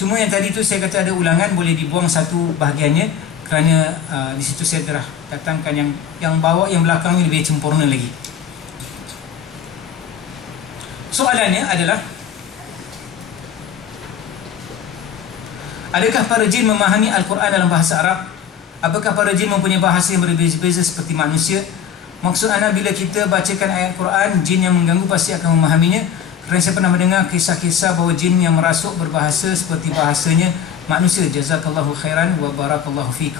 Cuma yang tadi tu saya kata ada ulangan, boleh dibuang satu bahagiannya, kerana di situ saya telah datangkan yang bawah, yang belakangnya lebih sempurna lagi. Soalannya adalah, adakah para jin memahami Al-Quran dalam bahasa Arab? Apakah para jin mempunyai bahasa yang berbeza-beza seperti manusia? Maksud ana, bila kita bacakan ayat Quran, jin yang mengganggu pasti akan memahaminya. Kerana saya pernah mendengar kisah-kisah bahawa jin yang merasuk berbahasa seperti bahasanya manusia. Jazakallahu khairan wa barakallahu fikum.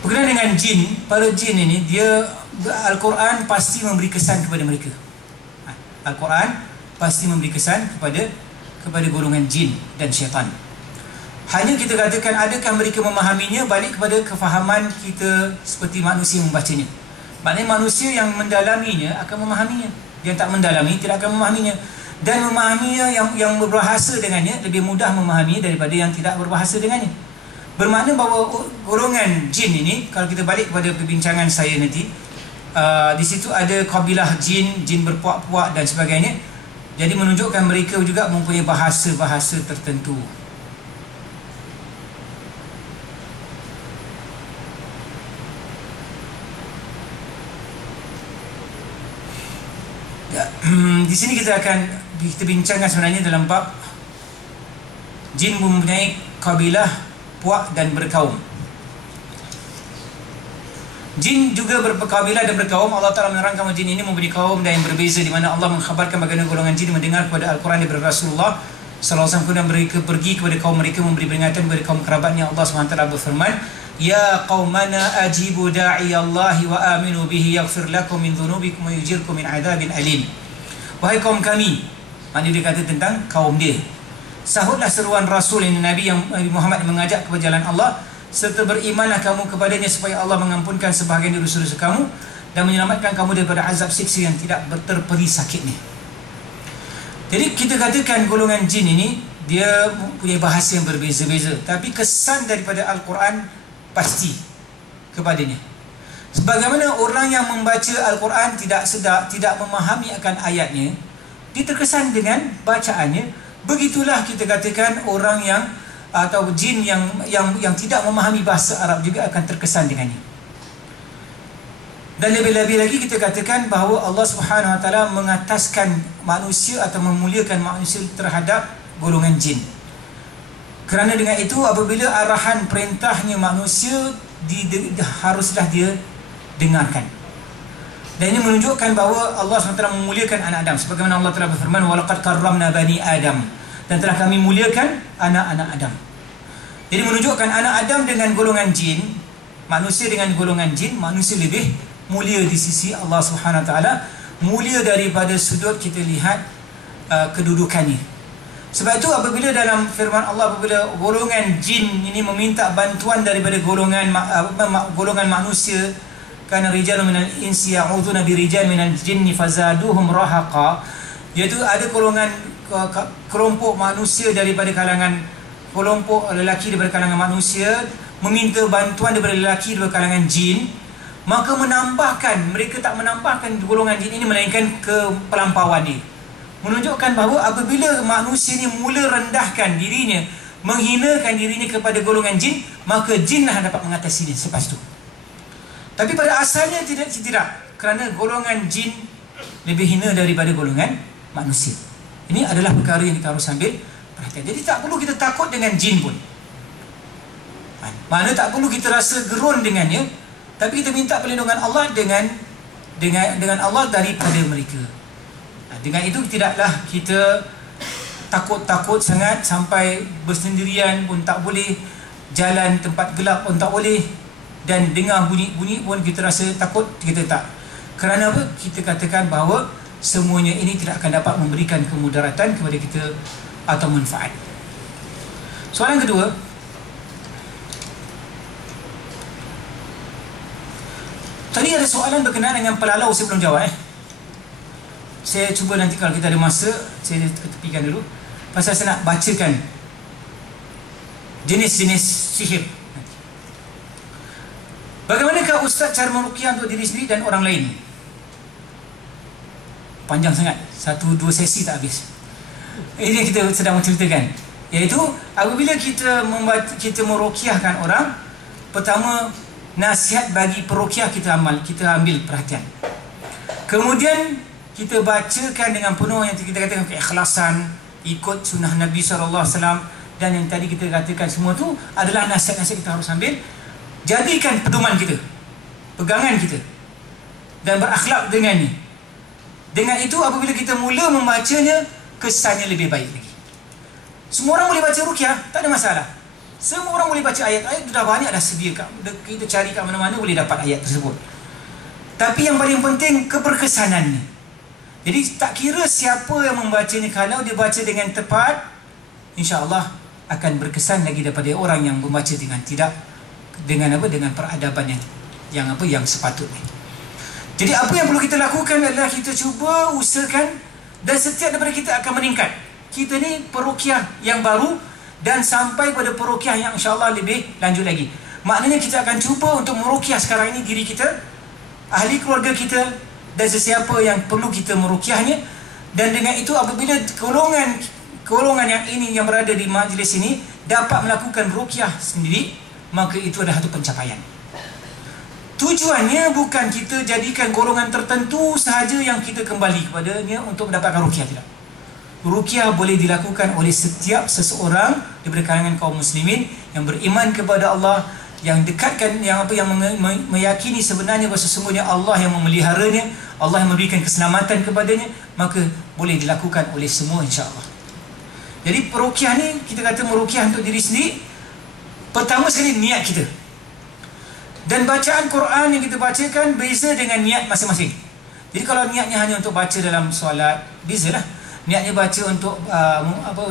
Berkenaan dengan jin, para jin ini, dia Al-Quran pasti memberi kesan kepada mereka. Al-Quran pasti memberi kesan kepada golongan jin dan syaitan. Hanya kita katakan, adakah mereka memahaminya, balik kepada kefahaman kita seperti manusia membacanya. Maknanya manusia yang mendalaminya akan memahaminya, yang tak mendalami tidak akan memahaminya. Dan memahaminya yang berbahasa dengannya lebih mudah memahami daripada yang tidak berbahasa dengannya. Bermakna bahawa golongan jin ini, kalau kita balik kepada perbincangan saya nanti, di situ ada kabilah jin, jin berpuak-puak dan sebagainya. Jadi menunjukkan mereka juga mempunyai bahasa-bahasa tertentu. Di sini kita bincangkan sebenarnya dalam bab jin mempunyai kabilah, puak dan berkaum. Jin juga berkabilah dan berkaum. Allah Ta'ala menerangkan bahawa jin ini mempunyai kaum dan yang berbeza, di mana Allah mengkhabarkan bagaimana golongan jin mendengar kepada Al-Quran daripada Rasulullah SAW, kemudian mereka pergi kepada kaum mereka memberi peringatan kepada kaum kerabatnya. Allah SWT berfirman, Ya qaumana ajibu da'iyallahi wa aminu bihi yaghfir lakum min dhunubikum wa yujirkum min adabin alim. Wahai kaum kami, maknanya dia kata tentang kaum dia, sahutlah seruan Rasul ini, Nabi yang Muhammad yang mengajak kepada jalan Allah, serta berimanlah kamu kepadanya supaya Allah mengampunkan sebahagian dosa-dosa kamu dan menyelamatkan kamu daripada azab siksa yang tidak terperi sakitnya. Jadi kita katakan golongan jin ini dia punya bahasa yang berbeza-beza, tapi kesan daripada Al-Quran pasti kepadanya. Sebagaimana orang yang membaca Al-Quran tidak memahami akan ayatnya, dia terkesan dengan bacaannya. Begitulah kita katakan orang yang atau jin yang tidak memahami bahasa Arab juga akan terkesan dengannya. Dan lebih-lebih lagi kita katakan bahawa Allah Subhanahu Wa Taala mengataskan manusia atau memuliakan manusia terhadap golongan jin. Kerana dengan itu, apabila arahan perintahnya manusia haruslah dia dengarkan. Dan ini menunjukkan bahawa Allah SWT memuliakan anak Adam, sebagaimana Allah telah berfirman, walaqad karramna bani Adam, dan telah kami muliakan anak-anak Adam. Jadi menunjukkan anak Adam dengan golongan jin, manusia dengan golongan jin, manusia lebih mulia di sisi Allah Subhanahu Wa Taala, mulia daripada sudut kita lihat kedudukannya. Sebab itu apabila dalam firman Allah, apabila golongan jin ini meminta bantuan daripada golongan manusia, kana rijalun minal insi ya'udzuuna birijal minal jinni fazaduhum rahaqa, iaitu ada kelompok manusia daripada kalangan, kelompok lelaki daripada kalangan manusia meminta bantuan daripada lelaki daripada kalangan jin, maka mereka tak menambahkan golongan jin ini melainkan kepelampauan dia. Menunjukkan bahawa apabila manusia ini mula rendahkan dirinya, menghinakan dirinya kepada golongan jin, maka jinlah dapat mengatasinya selepas itu. Tapi pada asalnya tidak, kerana golongan jin lebih hina daripada golongan manusia. Ini adalah perkara yang kita harus ambil perhatian. Jadi tak perlu kita takut dengan jin pun. Mana tak perlu kita rasa gerun dengannya, tapi kita minta perlindungan Allah dengan Allah daripada mereka. Dengan itu tidaklah kita takut-takut sangat sampai bersendirian pun tak boleh, jalan tempat gelap pun tak boleh, dan dengar bunyi-bunyi pun kita rasa takut. Kita tak. Kerana apa? Kita katakan bahawa semuanya ini tidak akan dapat memberikan kemudaratan kepada kita atau manfaat. Soalan kedua, tadi ada soalan berkenaan dengan pelalau, saya belum jawab. Saya cuba nanti kalau kita ada masa, saya ketepikan dulu, pasal saya nak bacakan jenis-jenis sihir. Bagaimanakah Ustaz cara meruqyah untuk diri sendiri dan orang lain? Panjang sangat, 1-2 sesi tak habis. Ini kita sedang menceritakan, iaitu apabila kita meruqyahkan orang, pertama nasihat bagi peruqyah kita ambil perhatian. Kemudian kita bacakan dengan penuh yang kita katakan keikhlasan, ikut sunnah Nabi SAW, dan yang tadi kita katakan semua tu adalah nasihat-nasihat kita harus ambil. Jadikan pedoman kita, pegangan kita, dan berakhlak dengannya. Dengan itu apabila kita mula membacanya, kesannya lebih baik lagi. Semua orang boleh baca ruqyah, tak ada masalah. Semua orang boleh baca ayat-ayat, sudah banyak dah sedia kat, kita cari kat mana-mana boleh dapat ayat tersebut. Tapi yang paling penting keberkesanannya. Jadi tak kira siapa yang membacanya, kalau dia baca dengan tepat, insya-Allah akan berkesan lagi daripada orang yang membaca dengan tidak, dengan peradaban yang sepatutnya. Jadi apa yang perlu kita lakukan adalah kita cuba usahakan, dan setiap daripada kita akan meningkat. Kita ni peruqyah yang baru dan sampai pada peruqyah yang insya-Allah lebih lanjut lagi. Maknanya kita akan cuba untuk meruqyah sekarang ini diri kita, ahli keluarga kita, dan sesiapa yang perlu kita meruqyahnya. Dan dengan itu apabila golongan yang ini yang berada di majlis ini dapat melakukan ruqyah sendiri, maka itu adalah satu pencapaian. Tujuannya bukan kita jadikan golongan tertentu sahaja yang kita kembali kepadanya untuk mendapatkan ruqyah, tidak. Ruqyah boleh dilakukan oleh setiap seseorang daripada kalangan kaum muslimin yang beriman kepada Allah, yang dekatkan, yang meyakini sebenarnya bahawa sesungguhnya Allah yang memeliharanya, Allah yang memberikan keselamatan kepadanya, maka boleh dilakukan oleh semua insya-Allah. Jadi peruqyah ni, kita kata meruqyah untuk diri sendiri, pertama sekali niat kita. Dan bacaan Quran yang kita bacakan beza dengan niat masing-masing. Jadi kalau niatnya hanya untuk baca dalam solat, bezalah. Niatnya baca untuk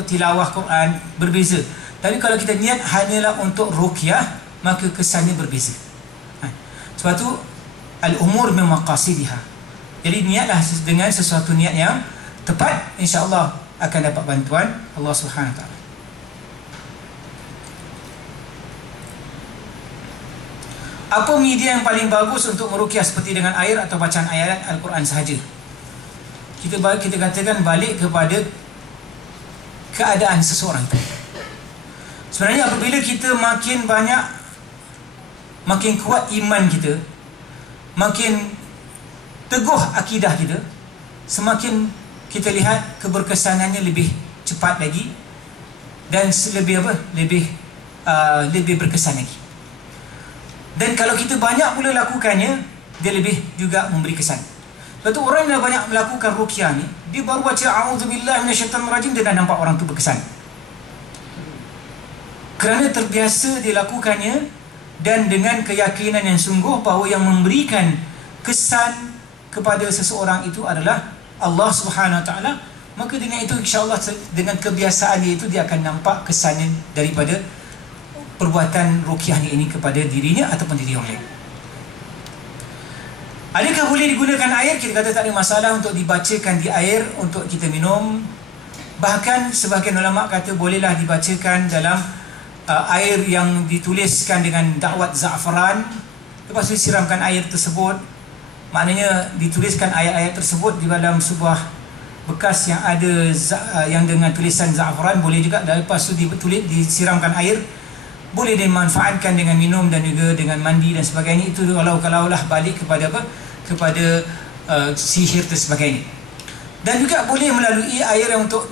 tilawah Quran, berbeza. Tapi kalau kita niat hanyalah untuk ruqyah, maka kesannya berbeza. Sebab tu al-umur min maqasidiha. Jadi niatlah dengan sesuatu niat yang tepat, insya-Allah akan dapat bantuan Allah Subhanahu Wa Taala. Apa media yang paling bagus untuk meruqyah seperti dengan air atau bacaan ayat Al-Quran sahaja? Kita katakan balik kepada keadaan seseorang itu. Sebenarnya apabila kita makin banyak, makin kuat iman kita, makin teguh akidah kita, semakin kita lihat keberkesanannya lebih cepat lagi, dan lebih berkesan lagi. Dan kalau kita banyak pula lakukannya, dia lebih juga memberi kesan. Sebab tu orang yang banyak melakukan ruqyah ni, dia baru baca a'udzubillahi minasyaitanirrajim, dia dah nampak orang tu berkesan. Kerana terbiasa dia lakukannya, dan dengan keyakinan yang sungguh bahawa yang memberikan kesan kepada seseorang itu adalah Allah Subhanahu Wa Taala, maka dengan itu insya-Allah dengan kebiasaan dia itu, dia akan nampak kesannya daripada perbuatan ruqyahnya ini kepada dirinya ataupun diri orang lain. Adakah boleh digunakan air? Kita kata tak ada masalah untuk dibacakan di air untuk kita minum. Bahkan sebahagian ulama kata bolehlah dibacakan dalam air yang dituliskan dengan dakwat za'faran, lepas tu disiramkan air tersebut. Maknanya dituliskan ayat-ayat tersebut di dalam sebuah bekas yang ada yang dengan tulisan za'faran, boleh juga. Lepas tu disiramkan air, boleh dimanfaatkan dengan minum dan juga dengan mandi dan sebagainya. Itu kalau lah balik kepada apa? Kepada sihir dan sebagainya. Dan juga boleh melalui air yang untuk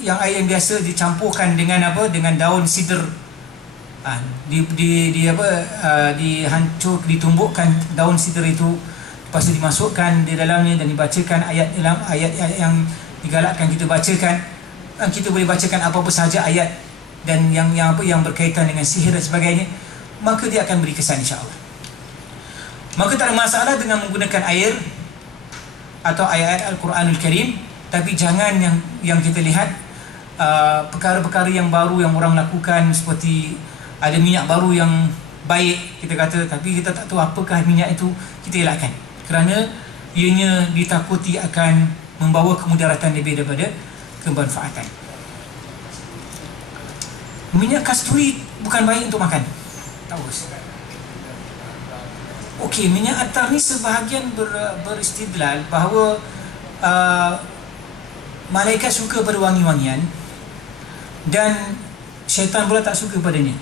yang air yang biasa dicampurkan dengan apa? Dengan daun sidr. Dihancur, ditumbukkan daun sidr itu, lepas itu dimasukkan di dalamnya dan dibacakan ayat yang digalakkan kita bacakan. Kita boleh bacakan apa-apa sahaja ayat dan yang berkaitan dengan sihir dan sebagainya, maka dia akan beri kesan insya-Allah. Maka tak ada masalah dengan menggunakan air atau ayat-ayat Al-Quranul Karim, tapi jangan yang kita lihat perkara-perkara yang baru yang orang lakukan, seperti ada minyak baru yang baik kita kata, tapi kita tak tahu apakah minyak itu, kita elakkan kerana ianya ditakuti akan membawa kemudaratan lebih daripada kemanfaatan. Minyak kasturi bukan baik untuk makan, tahu? Okey, minyak atar ni sebahagian beristidlal bahawa malaikat suka pada wangi-wangian dan syaitan pula tak suka padanya.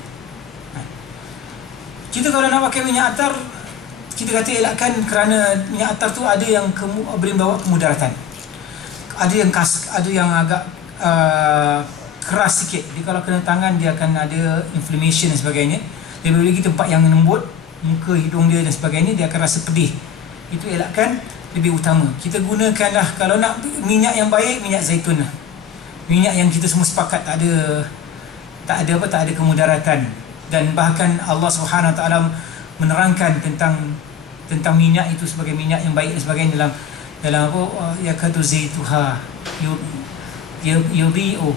Kita kalau nak pakai minyak atar, kita kata elakkan, kerana minyak atar tu ada yang boleh bawa kemudaratan. Ada yang agak keras sikit. Dia kalau kena tangan dia akan ada inflammation dan sebagainya. Lebih lagi tempat yang lembut, muka, hidung dia dan sebagainya, dia akan rasa pedih. Itu elakkan, lebih utama. Kita gunakanlah, kalau nak minyak yang baik, minyak zaitun lah. Minyak yang kita semua sepakat tak ada kemudaratan. Dan bahkan Allah Subhanahu Wa Taala menerangkan tentang minyak itu sebagai minyak yang baik dan sebagainya dalam apa, yakatu zaituha yudhi'u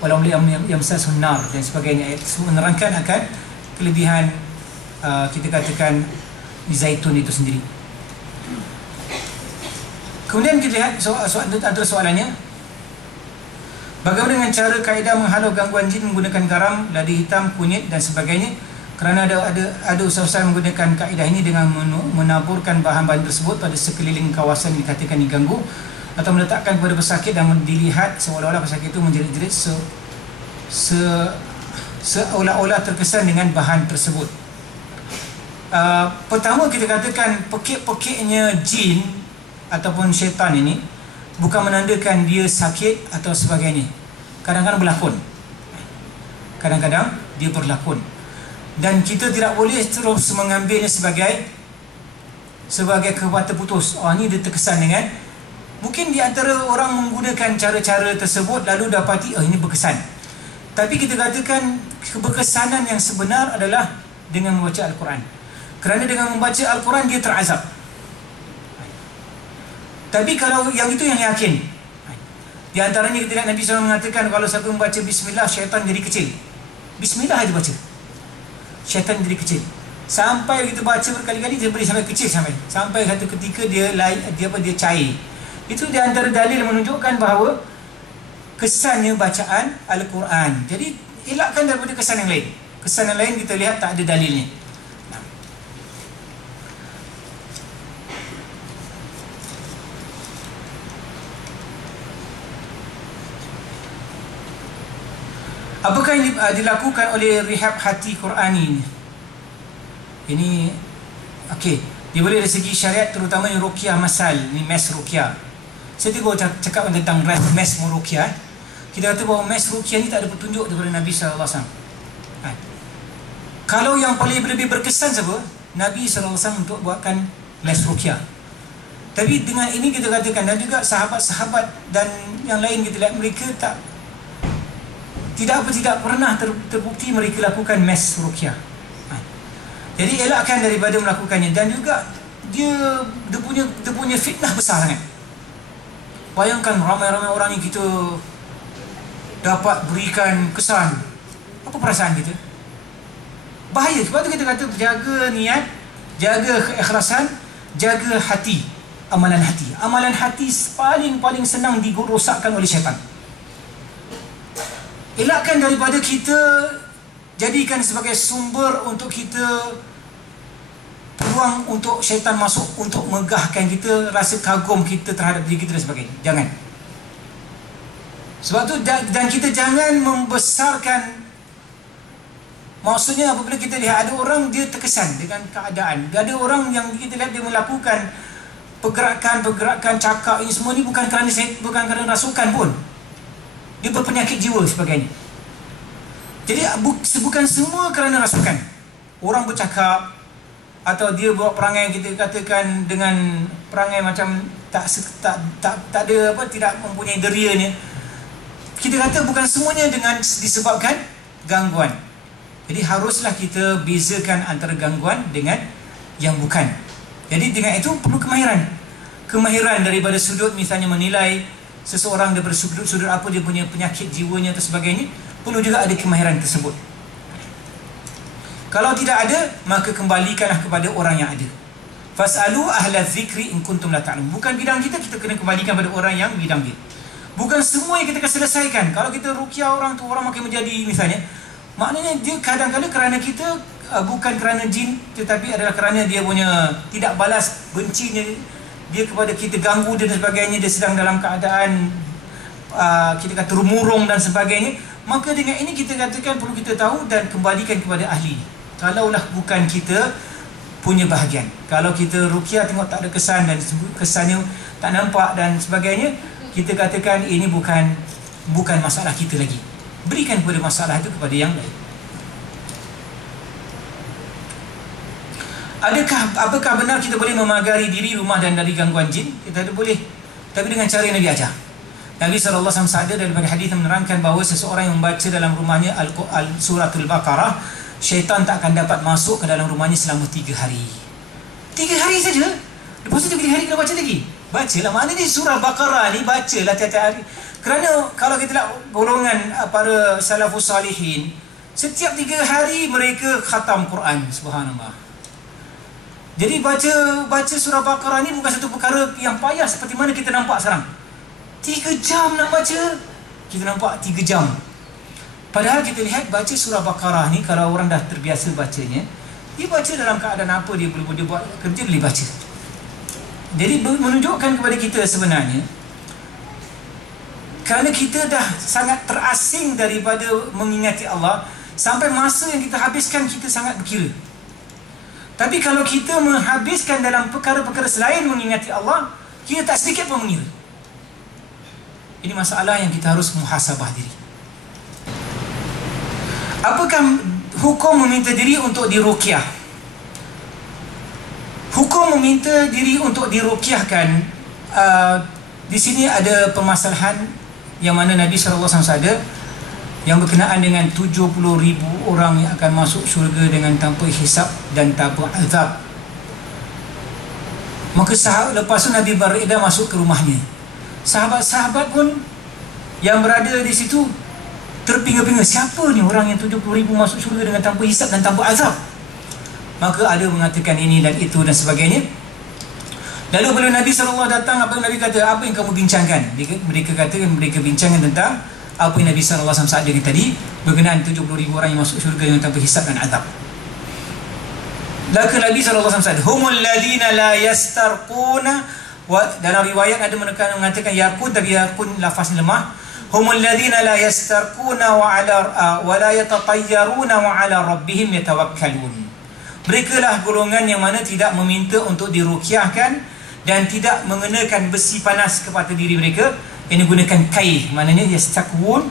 walau yamsasun nar dan sebagainya. Itu menerangkan akan kelebihan kita katakan zaitun itu sendiri. Kemudian kita lihat antara soalannya, bagaimana dengan cara kaedah menghalau gangguan jin menggunakan garam, lada hitam, kunyit dan sebagainya? Kerana ada usaha-usaha menggunakan kaedah ini dengan menaburkan bahan-bahan tersebut pada sekeliling kawasan yang dikatakan diganggu, atau meletakkan kepada pesakit dan dilihat seolah-olah pesakit itu menjerit-jerit seolah-olah terkesan dengan bahan tersebut. Pertama, kita katakan pekik-pekiknya jin ataupun syaitan ini bukan menandakan dia sakit atau sebagainya. Kadang-kadang berlakon. Kadang-kadang dia berlakon. Dan kita tidak boleh terus mengambilnya sebagai kekuatan putus. Oh, ni dia terkesan dengan, mungkin di antara orang menggunakan cara-cara tersebut lalu dapati ini berkesan. Tapi kita katakan keberkesanan yang sebenar adalah dengan membaca Al-Quran. Kerana dengan membaca Al-Quran dia terazab. Tapi kalau yang itu yang yakin, di antaranya kita lihat Nabi SAW mengatakan, kalau siapa membaca Bismillah, syaitan jadi kecil. Bismillah aja baca, syaitan jadi kecil. Sampai kita baca berkali-kali, dia boleh sampai kecil, sampai satu ketika dia cair. Itu di antara dalil menunjukkan bahawa kesannya bacaan Al-Quran. Jadi elakkan daripada kesan yang lain. Kesan yang lain kita lihat tak ada dalilnya. Apakah yang dilakukan oleh rehab hati Qurani ini? Okey, dia boleh dari segi syariat, terutamanya ruqyah masal, ni mes ruqyah. Saya tiba cakap tentang mes ruqyah. Kita kata bahawa mes ruqyah ni tak ada petunjuk daripada Nabi SAW. Kalau yang paling lebih berkesan siapa? Nabi SAW untuk buatkan mes ruqyah. Tapi dengan ini kita katakan, dan juga sahabat-sahabat dan yang lain, kita lihat mereka tidak pernah terbukti mereka lakukan mes ruqyah. Jadi elakkan daripada melakukannya. Dan juga dia punya fitnah besar sangat. Bayangkan ramai-ramai orang yang kita dapat berikan kesan. Apa perasaan kita? Bahaya. Sebab tu kita kata jaga niat, jaga keikhlasan, jaga hati, amalan hati. Amalan hati paling senang dirosakkan oleh syaitan. Elakkan daripada kita jadikan sebagai sumber untuk kita, peluang untuk syaitan masuk, untuk megahkan kita, rasa kagum kita terhadap diri kita dan sebagainya. Jangan. Sebab tu, dan kita jangan membesarkan. Maksudnya apabila kita lihat ada orang dia terkesan dengan keadaan, ada orang yang kita lihat dia melakukan pergerakan cakap ini semua ni bukan kerana rasukan pun. Dia berpenyakit jiwa sebagainya. Jadi bukan semua kerana rasukan. Orang bercakap atau dia buat perangai, kita katakan dengan perangai macam tak ada apa, tidak mempunyai derianya. Kita kata bukan semuanya disebabkan gangguan. Jadi haruslah kita bezakan antara gangguan dengan yang bukan. Jadi dengan itu perlu kemahiran. Kemahiran daripada sudut misalnya menilai seseorang daripada sudut apa dia punya penyakit jiwanya atau sebagainya, perlu juga ada kemahiran tersebut. Kalau tidak ada, maka kembalikanlah kepada orang yang ada. Fas'alu ahla dzikri in kuntum la ta'lamun. Bukan bidang kita kena kembalikan pada orang yang bidang dia. Bukan semua yang kita akan selesaikan. Kalau kita ruqyah orang tu, orang makin menjadi misalnya, maknanya dia kadang-kadang kerana kita, bukan kerana jin, tetapi adalah kerana dia punya tidak balas bencinya dia kepada kita, ganggu dia dan sebagainya, dia sedang dalam keadaan kita kata rumurung dan sebagainya, maka dengan ini kita katakan perlu kita tahu dan kembalikan kepada ahli. Kalaulah bukan kita punya bahagian, kalau kita ruqyah tengok tak ada kesan dan kesannya tak nampak dan sebagainya, kita katakan ini bukan masalah kita lagi. Berikan kepada masalah itu kepada yang lain. Apakah benar kita boleh memagari diri rumah dan dari gangguan jin? Kita ada boleh, tapi dengan cara yang Nabi ajar. Nabi SAW sadar daripada hadis yang menerangkan bahawa seseorang yang membaca dalam rumahnya suratul Baqarah, syaitan tak akan dapat masuk ke dalam rumahnya selama 3 hari. 3 hari saja. Lepas tu 3 hari kena baca lagi. Bacalah, maknanya surah Baqarah ni bacalah tiap-tiap hari. Kerana kalau kita lihat golongan para salafus salihin, setiap 3 hari mereka khatam Quran, subhanallah. Jadi baca surah Baqarah ni bukan satu perkara yang payah seperti mana kita nampak sekarang. 3 jam nak baca. Kita nampak 3 jam. Padahal kita lihat baca surah Baqarah ni, kalau orang dah terbiasa bacanya, dia baca dalam keadaan apa dia boleh buat kerja, boleh baca. Jadi menunjukkan kepada kita sebenarnya, kerana kita dah sangat terasing daripada mengingati Allah, sampai masa yang kita habiskan kita sangat berkira. Tapi kalau kita menghabiskan dalam perkara-perkara selain mengingati Allah, kita tak sedikit pun mengira. Ini masalah yang kita harus muhasabah diri. Apakah hukum meminta diri untuk diruqyah? Hukum meminta diri untuk diruqyahkan, di sini ada permasalahan yang mana Nabi SAW ada, yang berkenaan dengan 70,000 orang yang akan masuk syurga dengan tanpa hisab dan tanpa azab. Maka lepas tu Nabi beredar masuk ke rumahnya. Sahabat-sahabat pun yang berada di situ terpinga-pinga, siapa ni orang yang 70,000 masuk syurga dengan tanpa hisab dan tanpa azab? Maka ada mengatakan ini dan itu dan sebagainya. Lalu bila Nabi SAW datang, apa yang Nabi kata? Apa yang kamu bincangkan? Mereka kata, mereka bincangkan tentang apa yang Nabi SAW sampaikan tadi, berkenaan 70,000 orang yang masuk syurga dengan tanpa hisab dan azab. Lalu Nabi SAW sampaikan, humul ladhina la yastarquna, dalam riwayat ada mengatakan yakun, tapi yakun lafaz lemah. Humul ladhina la yastarquna wa la yatatayyaruna wa ala rabbihim yatawakkalun. Mereka lah golongan yang mana tidak meminta untuk diruqyahkan dan tidak mengenakan besi panas kepada diri mereka, yang digunakan kain, maknanya yastaqwun.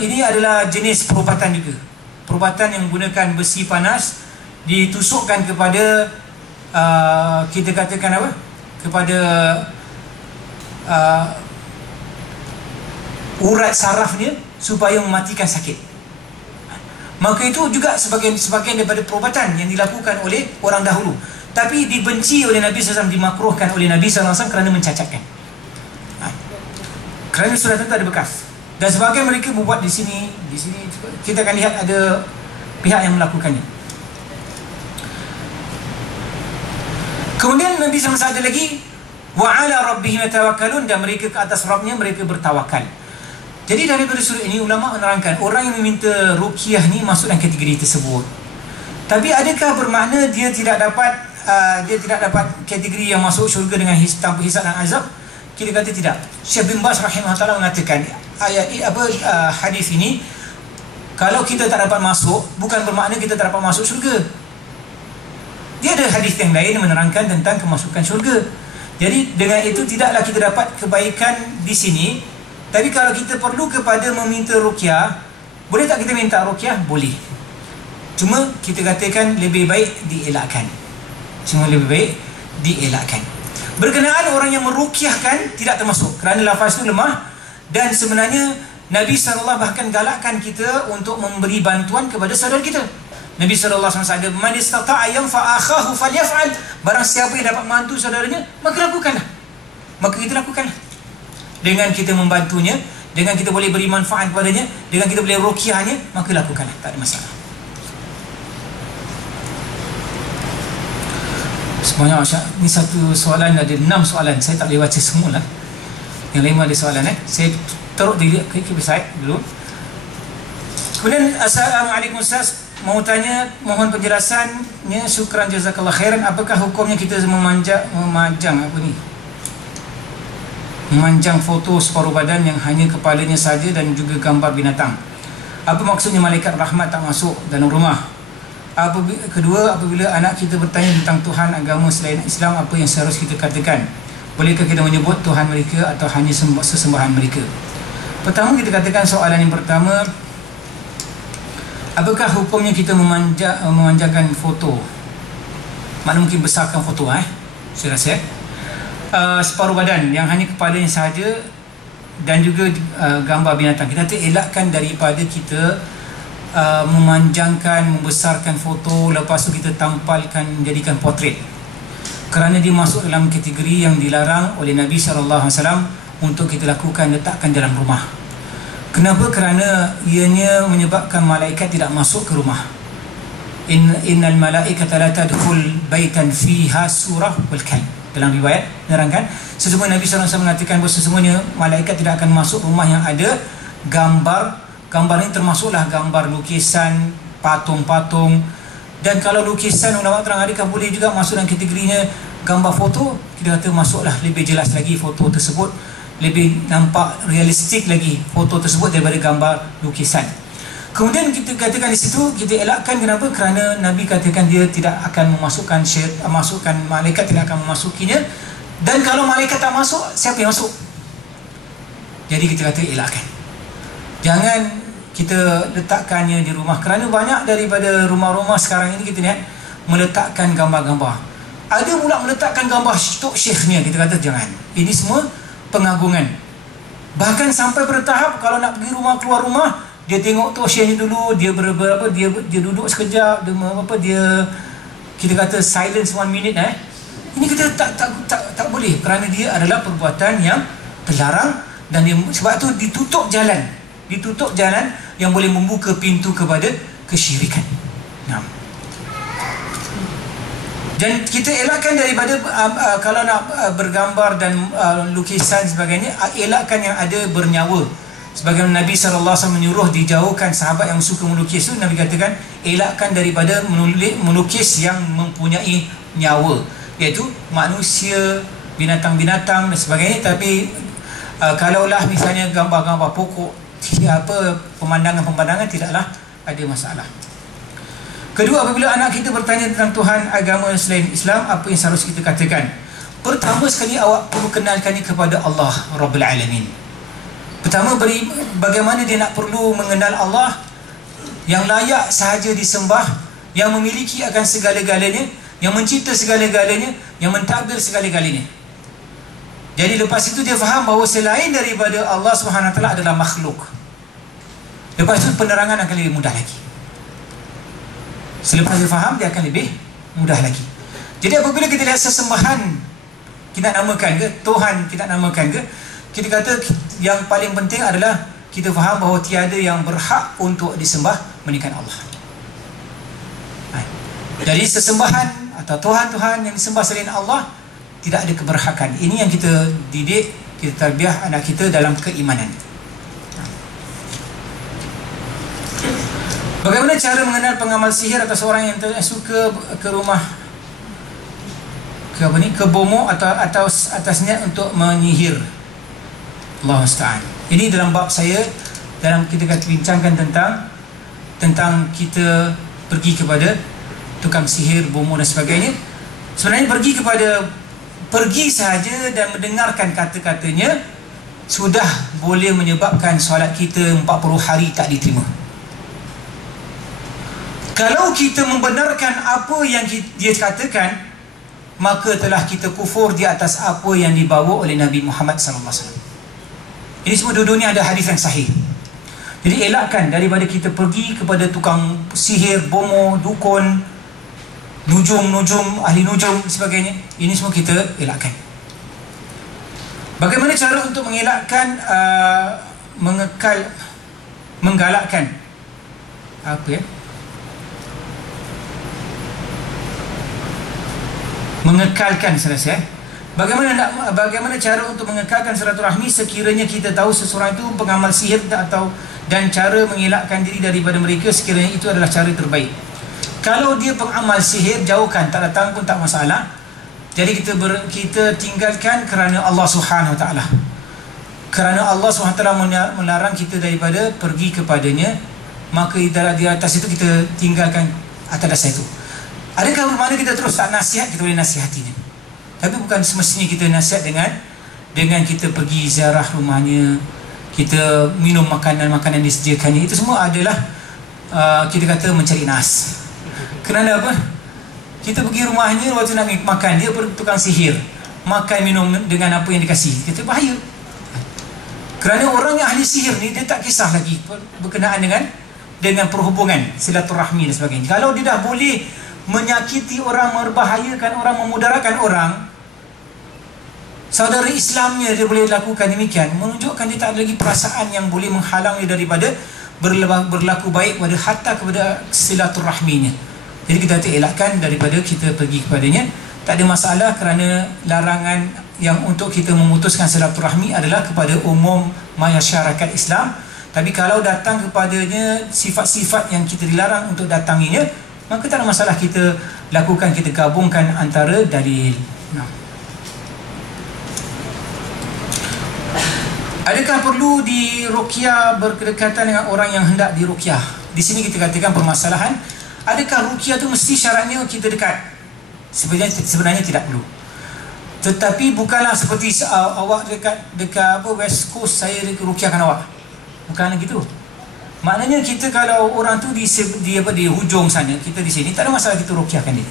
Ini adalah jenis perubatan juga, perubatan yang menggunakan besi panas, ditusukkan kepada kita katakan apa, kepada urat sarafnya supaya mematikan sakit. Maka itu juga sebagian daripada perubatan yang dilakukan oleh orang dahulu, tapi dibenci oleh Nabi SAW, dimakruhkan oleh Nabi SAW kerana mencacatkan. Kerana surat itu ada bekas. Dan sebagian mereka membuat di sini kita akan lihat ada pihak yang melakukannya. Kemudian Nabi SAW ada lagi, wa ala rabbihim yatawakkalun, dan mereka ke atas Rabbnya mereka bertawakal. Jadi daripada surah ini ulama menerangkan orang yang meminta ruqyah ni masuk dalam kategori tersebut. Tapi adakah bermakna dia tidak dapat kategori yang masuk syurga dengan tanpa hisab dan azab? Kita kata tidak. Syekh bin Baz rahimahullah mengatakan hadis ini, kalau kita tak dapat masuk, bukan bermakna kita tak dapat masuk syurga. Dia ada hadis yang lain menerangkan tentang kemasukan syurga. Jadi dengan itu tidaklah kita dapat kebaikan di sini. Tapi kalau kita perlu kepada meminta ruqyah, boleh tak kita minta ruqyah? Boleh. Cuma kita katakan lebih baik dielakkan. Berkenaan orang yang meruqyahkan tidak termasuk, kerana lafaz itu lemah. Dan sebenarnya Nabi SAW bahkan galakkan kita untuk memberi bantuan kepada saudara kita. Nabi SAW ada, man istata'a yanfa'a akhahu falyaf'al. Barang siapa yang dapat membantu saudaranya, maka lakukanlah. Maka kita lakukanlah. Dengan kita membantunya, dengan kita boleh beri manfaat kepadanya, dengan kita boleh ruqyahnya, maka lakukanlah, tak ada masalah. Semuanya ini satu soalan, ada 6 soalan. Saya tak boleh baca semua lah. Yang 5 ada soalan Saya taruh diri ke website dulu. Kemudian, Assalamualaikum Ustaz, mau tanya, mohon penjelasannya. Syukran jazakallah khairan. Apakah hukumnya kita memajang apa ni? memanjang foto separuh badan yang hanya kepalanya saja dan juga gambar binatang. Apa maksudnya malaikat rahmat tak masuk dalam rumah? Kedua, apabila anak kita bertanya tentang Tuhan agama selain Islam, apa yang seharusnya kita katakan? Bolehkah kita menyebut Tuhan mereka atau hanya sesembahan mereka? Pertama, kita katakan soalan yang pertama, apakah hukumnya kita memanjakan foto? Mana mungkin besarkan foto, saya rasa separuh badan yang hanya kepalanya sahaja dan juga gambar binatang. Kita elakkan daripada kita memanjangkan, membesarkan foto, lepas tu kita tampalkan, menjadikan portret, kerana dia masuk dalam kategori yang dilarang oleh Nabi SAW untuk kita lakukan, letakkan dalam rumah. Kenapa? Kerana ianya menyebabkan malaikat tidak masuk ke rumah. Innal malaikata la tadkhul baitan fiha surah wal kalb. Dalam riwayat menerangkan, sesungguhnya Nabi SAW mengatakan bahawa sesungguhnya malaikat tidak akan masuk rumah yang ada gambar. Gambar ini termasuklah gambar lukisan, patung-patung. Dan kalau lukisan, ulama terang adakah boleh juga masuk dalam kategorinya gambar foto? Kita kata masuklah, lebih jelas lagi foto tersebut, lebih nampak realistik lagi foto tersebut daripada gambar lukisan. Kemudian kita katakan di situ, kita elakkan. Kenapa? Kerana Nabi katakan dia tidak akan memasukkan malaikat tidak akan memasukinya. Dan kalau malaikat tak masuk, siapa yang masuk? Jadi kita kata elakkan. Jangan kita letakkannya di rumah, kerana banyak daripada rumah-rumah sekarang ini kita lihat meletakkan gambar-gambar. Ada pula meletakkan gambar tok syekhnya. Kita kata jangan. Ini semua pengagungan. Bahkan sampai bertahap kalau nak pergi rumah, keluar rumah, dia tengok tok syekhnya dulu, dia dia duduk sekejap, dia kita kata silence 1 minute. Ini kita tak boleh, kerana dia adalah perbuatan yang terlarang. Dan dia, sebab tu ditutup jalan yang boleh membuka pintu kepada kesyirikan. Dan kita elakkan daripada kalau nak bergambar dan lukisan sebagainya, elakkan yang ada bernyawa. Sebagaimana Nabi SAW menyuruh dijauhkan sahabat yang suka melukis itu. Nabi katakan elakkan daripada melukis yang mempunyai nyawa, iaitu manusia, binatang-binatang dan sebagainya. Tapi kalaulah misalnya gambar-gambar pokok, pemandangan-pemandangan, tidaklah ada masalah. Kedua, apabila anak kita bertanya tentang Tuhan agama selain Islam, apa yang seharusnya kita katakan? Pertama sekali, awak perlu kenalkannya kepada Allah Rabbul Alamin. Pertama, bagaimana dia nak perlu mengenal Allah yang layak sahaja disembah, yang memiliki akan segala-galanya, yang mencipta segala-galanya, yang mentadbir segala-galanya. Jadi lepas itu dia faham bahawa selain daripada Allah SWT adalah makhluk. Lepas itu penerangan akan lebih mudah lagi. Selepas dia faham, dia akan lebih mudah lagi. Jadi apabila kita lihat sesembahan, kita namakan ke Tuhan, kita namakan ke, kita kata yang paling penting adalah kita faham bahawa tiada yang berhak untuk disembah melainkan Allah. Jadi sesembahan atau Tuhan-Tuhan yang disembah selain Allah tidak ada keberhakan. Ini yang kita didik, kita tarbiyah anak kita dalam keimanan. Bagaimana cara mengenal pengamal sihir atau seorang yang suka ke rumah ke bomo atau atasnya untuk menyihir? Allah Musta'an. Ini dalam bab saya, dalam kita bincangkan tentang kita pergi kepada tukang sihir, bomo dan sebagainya. Sebenarnya pergi sahaja dan mendengarkan kata-katanya sudah boleh menyebabkan solat kita 40 hari tak diterima. Kalau kita membenarkan apa yang dia katakan, maka telah kita kufur di atas apa yang dibawa oleh Nabi Muhammad SAW. Ini semua dua-duanya ada hadis yang sahih. Jadi elakkan daripada kita pergi kepada tukang sihir, bomo, dukun, nujum, ahli nujum sebagainya. Ini semua kita elakkan. Bagaimana cara untuk mengelakkan menggalakkan mengekalkan selesai. Bagaimana cara untuk mengekalkan silaturahmi sekiranya kita tahu seseorang itu pengamal sihir dan cara mengelakkan diri daripada mereka sekiranya itu adalah cara terbaik. Kalau dia pengamal sihir, jauhkan, tak datang pun tak masalah. Jadi kita tinggalkan kerana Allah Subhanahu Wa Taala. kerana Allah SWT melarang kita daripada pergi kepadanya, maka di atas itu kita tinggalkan atas dasar itu. Adakah bermakna kita terus tak nasihat? Kita boleh nasihatinya, tapi bukan semestinya kita nasihat dengan kita pergi ziarah rumahnya, kita minum makanan-makanan disediakannya. Itu semua adalah kita kata mencari nas. Kerana apa? Kita pergi rumahnya, waktu nak makan, dia tukang sihir, makan minum dengan apa yang dikasih. Kita bahaya. Kerana orang yang ahli sihir ni, dia tak kisah lagi berkenaan dengan perhubungan, silaturahmi dan sebagainya. Kalau dia dah boleh menyakiti orang, membahayakan orang, memudaratkan orang, saudara Islamnya dia boleh lakukan demikian, menunjukkan dia tak ada lagi perasaan yang boleh menghalang dia daripada berlaku baik hatta kepada silaturahminya. Jadi kita elakkan daripada kita pergi kepadanya. Tak ada masalah, kerana larangan yang untuk kita memutuskan silaturahmi adalah kepada umum masyarakat Islam. Tapi kalau datang kepadanya sifat-sifat yang kita dilarang untuk datanginya, maka tak ada masalah kita lakukan, kita gabungkan antara dalil. Adakah perlu diruqyah berkedekatan dengan orang yang hendak diruqyah? Di sini kita katakan permasalahan, adakah ruqyah tu mesti syaratnya kita dekat? Sebenarnya tidak perlu. Tetapi bukanlah seperti awak dekat West Coast, saya ruqyahkan awak. Bukanlah gitu. Maknanya kita kalau orang tu di hujung sana, kita di sini, tak ada masalah kita ruqyahkan dia.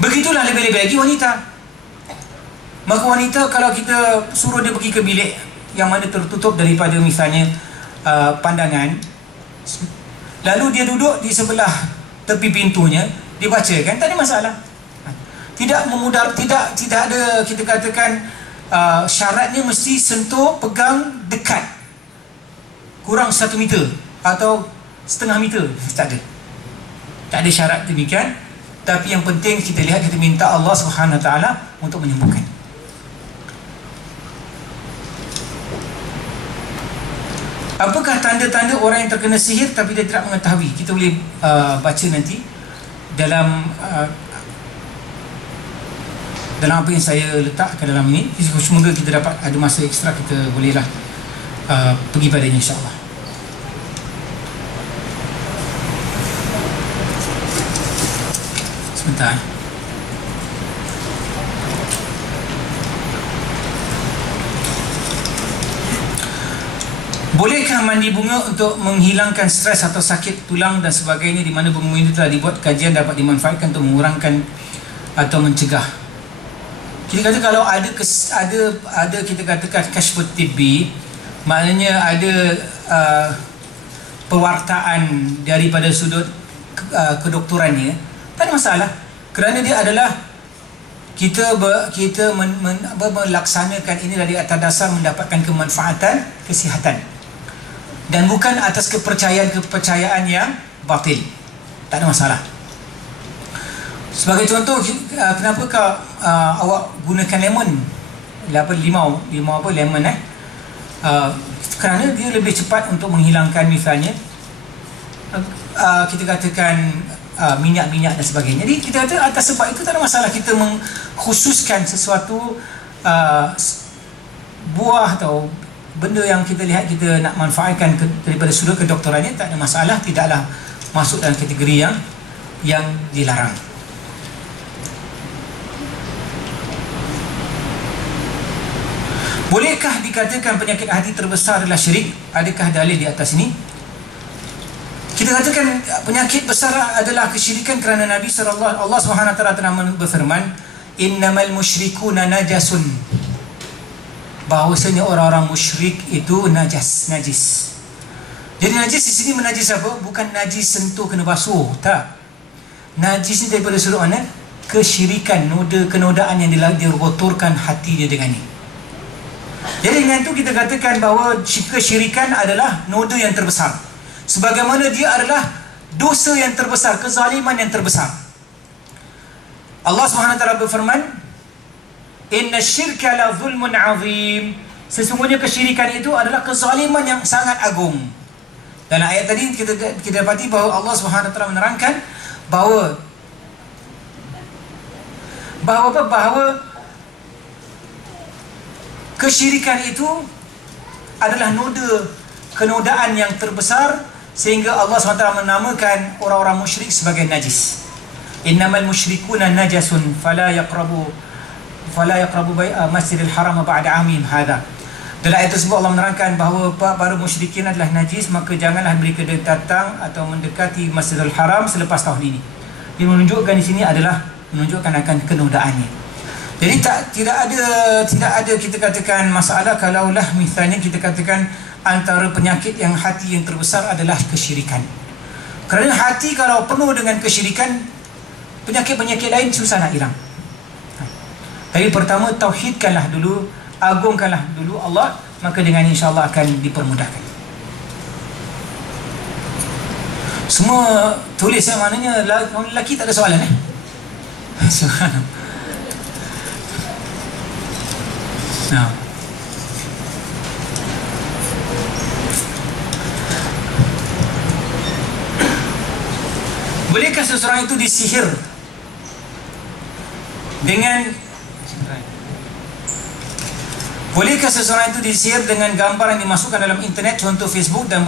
Begitulah lebih-lebih lagi wanita. Maka wanita, kalau kita suruh dia pergi ke bilik yang mana tertutup daripada misalnya pandangan, lalu dia duduk di sebelah tepi pintunya, dia baca, kan tak ada masalah. Tidak ada, kita katakan syaratnya mesti sentuh, pegang, dekat, kurang 1 meter atau setengah meter. Tak ada syarat demikian. Tapi yang penting kita lihat, kita minta Allah SWT untuk menyembuhkan. Apakah tanda-tanda orang yang terkena sihir tapi dia tidak mengetahui? Kita boleh baca nanti dalam apa yang saya letakkan dalam ini. Semoga kita dapat ada masa ekstra, kita bolehlah pergi padanya, insyaAllah. Sebentar. Bolehkah mandi bunga untuk menghilangkan stres atau sakit tulang dan sebagainya, di mana bunga ini telah dibuat kajian dapat dimanfaatkan untuk mengurangkan atau mencegah? Kita kata kalau ada kita katakan kashfut tibbi, maknanya ada pewartaan daripada sudut kedoktorannya, tak ada masalah. Kerana dia adalah kita melaksanakan ini dari atas dasar mendapatkan kemanfaatan kesihatan, dan bukan atas kepercayaan yang batil. Tak ada masalah. Sebagai contoh, kenapa awak gunakan lemon, limau lemon kerana dia lebih cepat untuk menghilangkan misalnya kita katakan minyak-minyak dan sebagainya. Jadi kita kata atas sebab itu tak ada masalah kita mengkhususkan sesuatu buah atau benda yang kita lihat kita nak manfaatkan daripada sudut kedoktorannya, tak ada masalah, tidaklah masuk dalam kategori yang dilarang. Bolehkah dikatakan penyakit hati terbesar adalah syirik? Adakah dalil di atas ini? Kita katakan penyakit besar adalah kesyirikan kerana Nabi Allah SWT telah berfirman, innamal musyrikuna najasun, bahawasanya orang-orang musyrik itu najis. Jadi najis di sini menajis apa? Bukan najis sentuh kena basuh, tak. Najis ni daripada sudut mana? Kesyirikan, kenodaan yang dirotorkan hati dia dengannya. Jadi dengan itu kita katakan bahawa kesyirikan adalah noda yang terbesar, sebagaimana dia adalah dosa yang terbesar, kezaliman yang terbesar. Allah SWT berfirman, inna syirka la zulmun azim, sesungguhnya kesyirikan itu adalah kezaliman yang sangat agung. Dalam ayat tadi kita dapati bahawa Allah SWT menerangkan bahawa Kesyirikan itu adalah kenodaan yang terbesar, sehingga Allah SWT menamakan orang-orang musyrik sebagai najis. Innamal musyrikuna najasun fala yaqrabu masjidil haram ba'da amim hadha. Dalam ayat tersebut Allah menerangkan bahawa para musyrikin adalah najis, maka janganlah mereka datang atau mendekati Masjidil Haram selepas tahun ini. Dia menunjukkan di sini adalah menunjukkan akan kenodaannya. Jadi tidak ada kita katakan masalah kalaulah misalnya kita katakan antara penyakit yang hati yang terbesar adalah kesyirikan. Kerana hati kalau penuh dengan kesyirikan, penyakit-penyakit lain susah nak hilang. Jadi pertama, tauhidkanlah dulu, agungkanlah dulu Allah, maka dengan insya-Allah akan dipermudahkan. Semua tulis yang maknanya lelaki tak ada soalan Subhanallah. Nah. Bolehkah seseorang itu disihir dengan gambar yang dimasukkan dalam internet, contoh Facebook, dan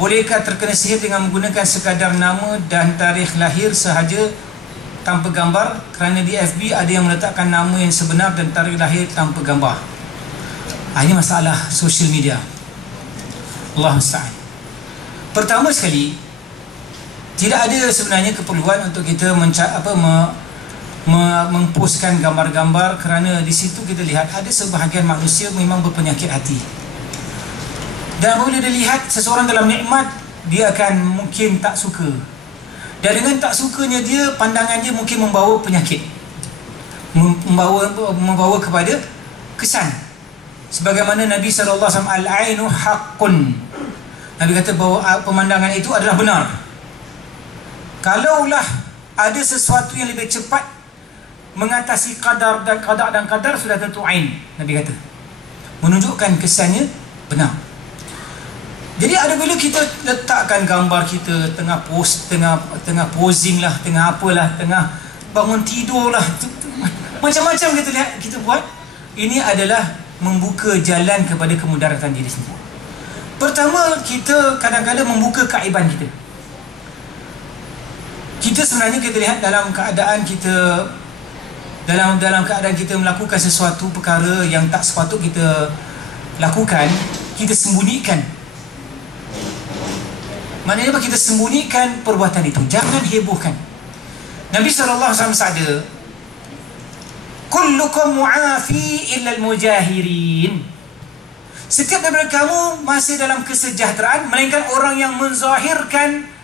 bolehkah terkena sihir dengan menggunakan sekadar nama dan tarikh lahir sahaja tanpa gambar? Kerana di FB ada yang meletakkan nama yang sebenar dan tarikh lahir tanpa gambar. Ini masalah social media. Allah musta'an. Pertama sekali, tidak ada sebenarnya keperluan untuk kita mempostkan gambar-gambar, kerana di situ kita lihat ada sebahagian manusia memang berpenyakit hati. Dan apabila dia lihat seseorang dalam nikmat, dia akan mungkin tak suka. Dan dengan tak sukanya dia, pandangannya mungkin membawa penyakit, membawa kepada kesan. Sebagaimana Nabi SAW, al-ainu haqqun, Nabi kata bahawa pemandangan itu adalah benar. Kalaulah ada sesuatu yang lebih cepat mengatasi qadar, sudah tentu ain, Nabi kata, menunjukkan kesannya benar. Jadi ada bila kita letakkan gambar kita tengah posing lah, tengah apalah, tengah bangun tidur lah, macam-macam kita lihat, kita buat, ini adalah membuka jalan kepada kemudaratan diri sendiri. Pertama, kita kadang-kadang membuka keaiban kita. Kita sebenarnya kita lihat dalam keadaan kita melakukan sesuatu perkara yang tak sepatut kita lakukan, kita sembunyikan. Maknanya apa? Kita sembunyikan perbuatan itu, jangan hebohkan. Nabi SAW bersabda, kullukum mu'afi illa al-mujahirin. Setiap daripada kamu masih dalam kesejahteraan, melainkan orang yang menzahirkan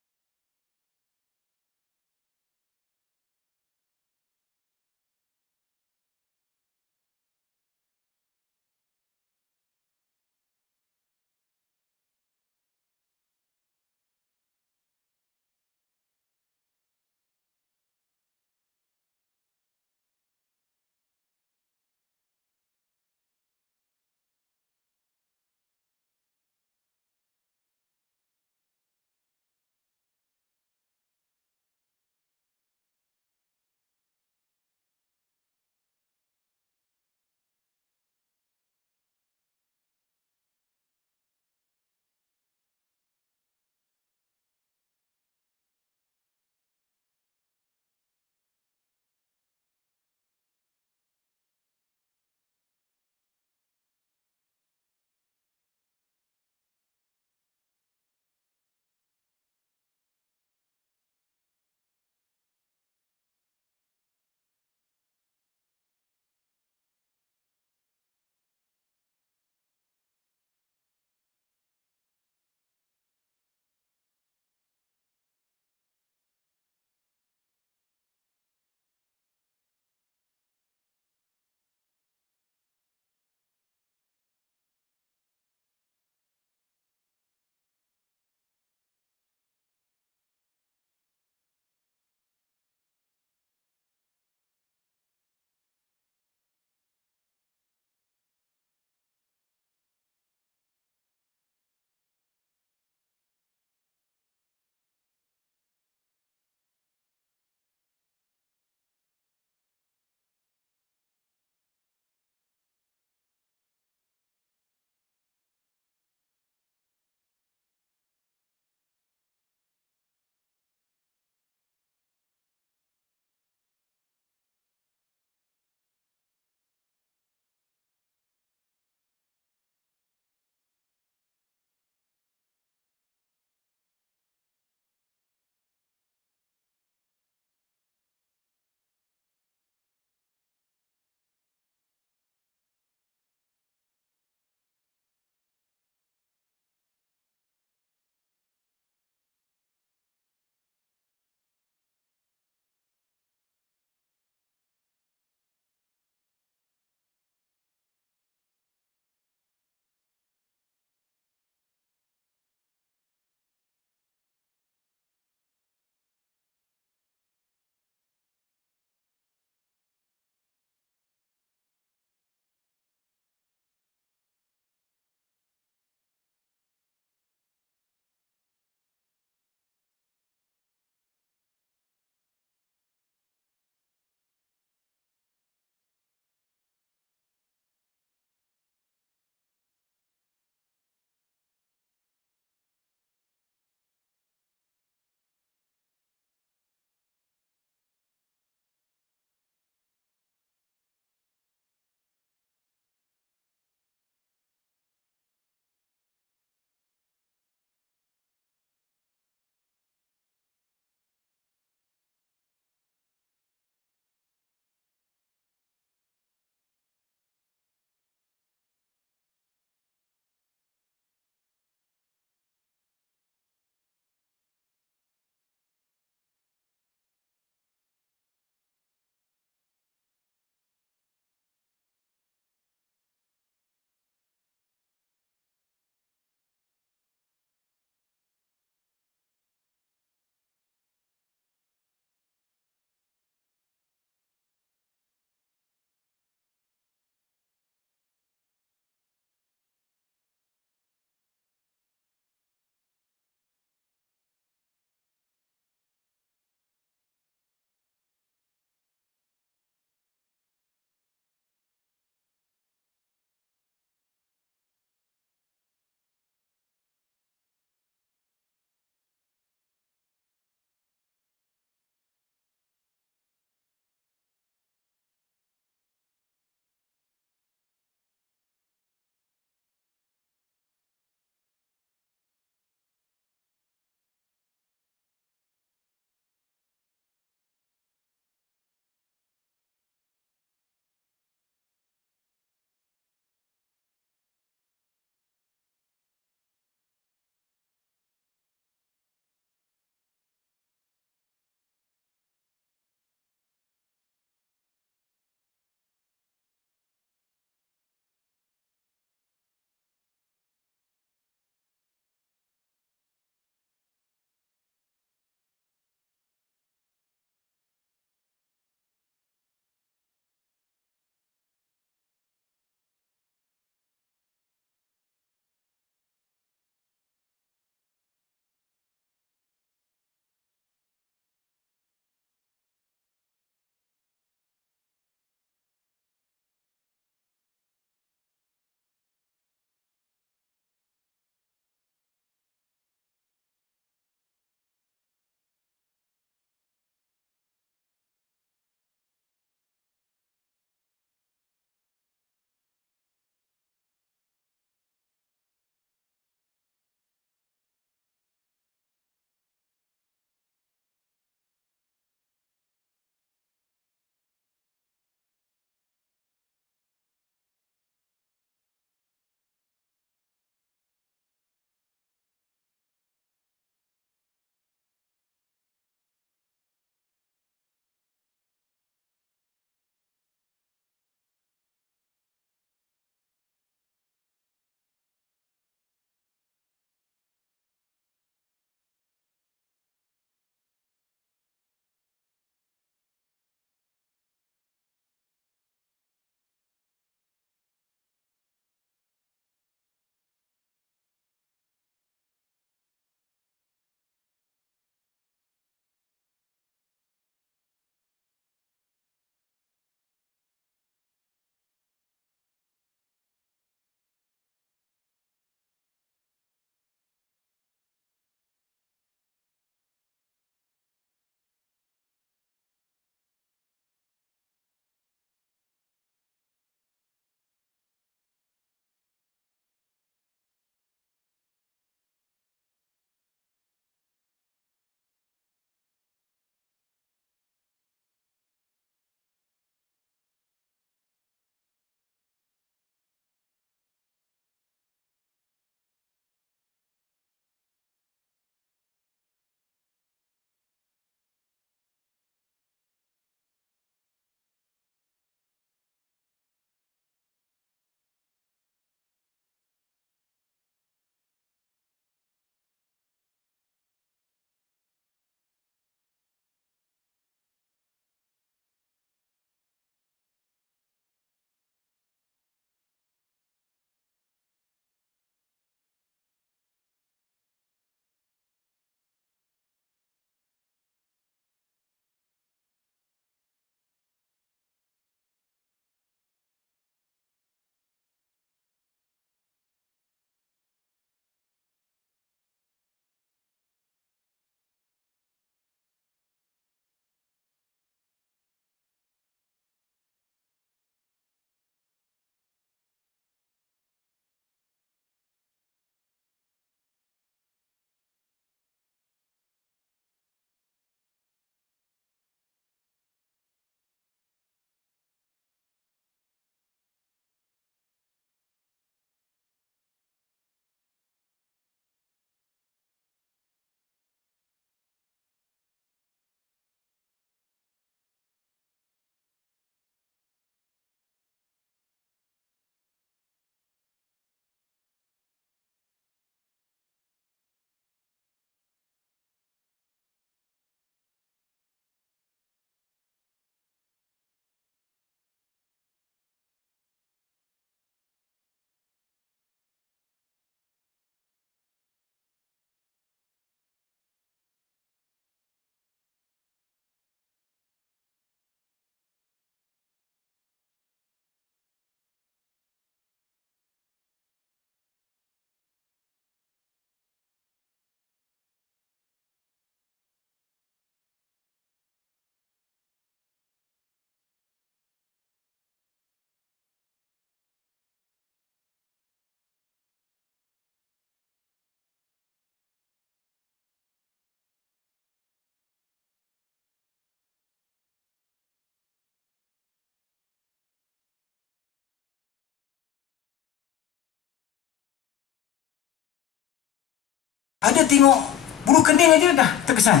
Ada tengok bulu kening aja dah terkesan.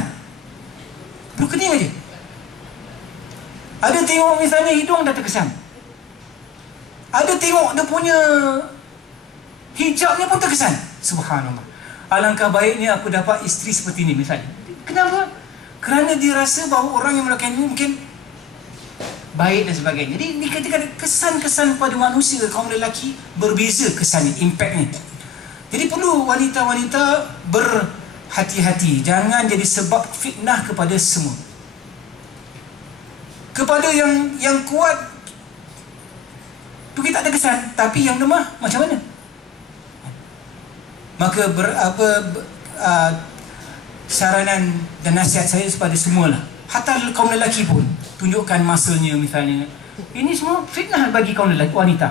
Bulu kening aja. Ada tengok misalnya hidung dah terkesan. Ada tengok dia punya hijabnya pun terkesan. Subhanallah. Alangkah baiknya aku dapat isteri seperti ini misalnya. Kenapa? Kerana dia rasa bahawa orang yang melakukan ini mungkin baik dan sebagainya. Jadi dikatakan kesan-kesan pada manusia kaum lelaki berbeza kesannya, impactnya. Jadi perlu wanita-wanita berhati-hati. Jangan jadi sebab fitnah kepada semua. Kepada yang kuat pergi tak ada kesan, tapi yang lemah macam mana? Maka saranan dan nasihat saya kepada semualah, hatta kaum lelaki pun, tunjukkan muscle-nya misalnya. Ini semua fitnah bagi kaum lelaki, wanita.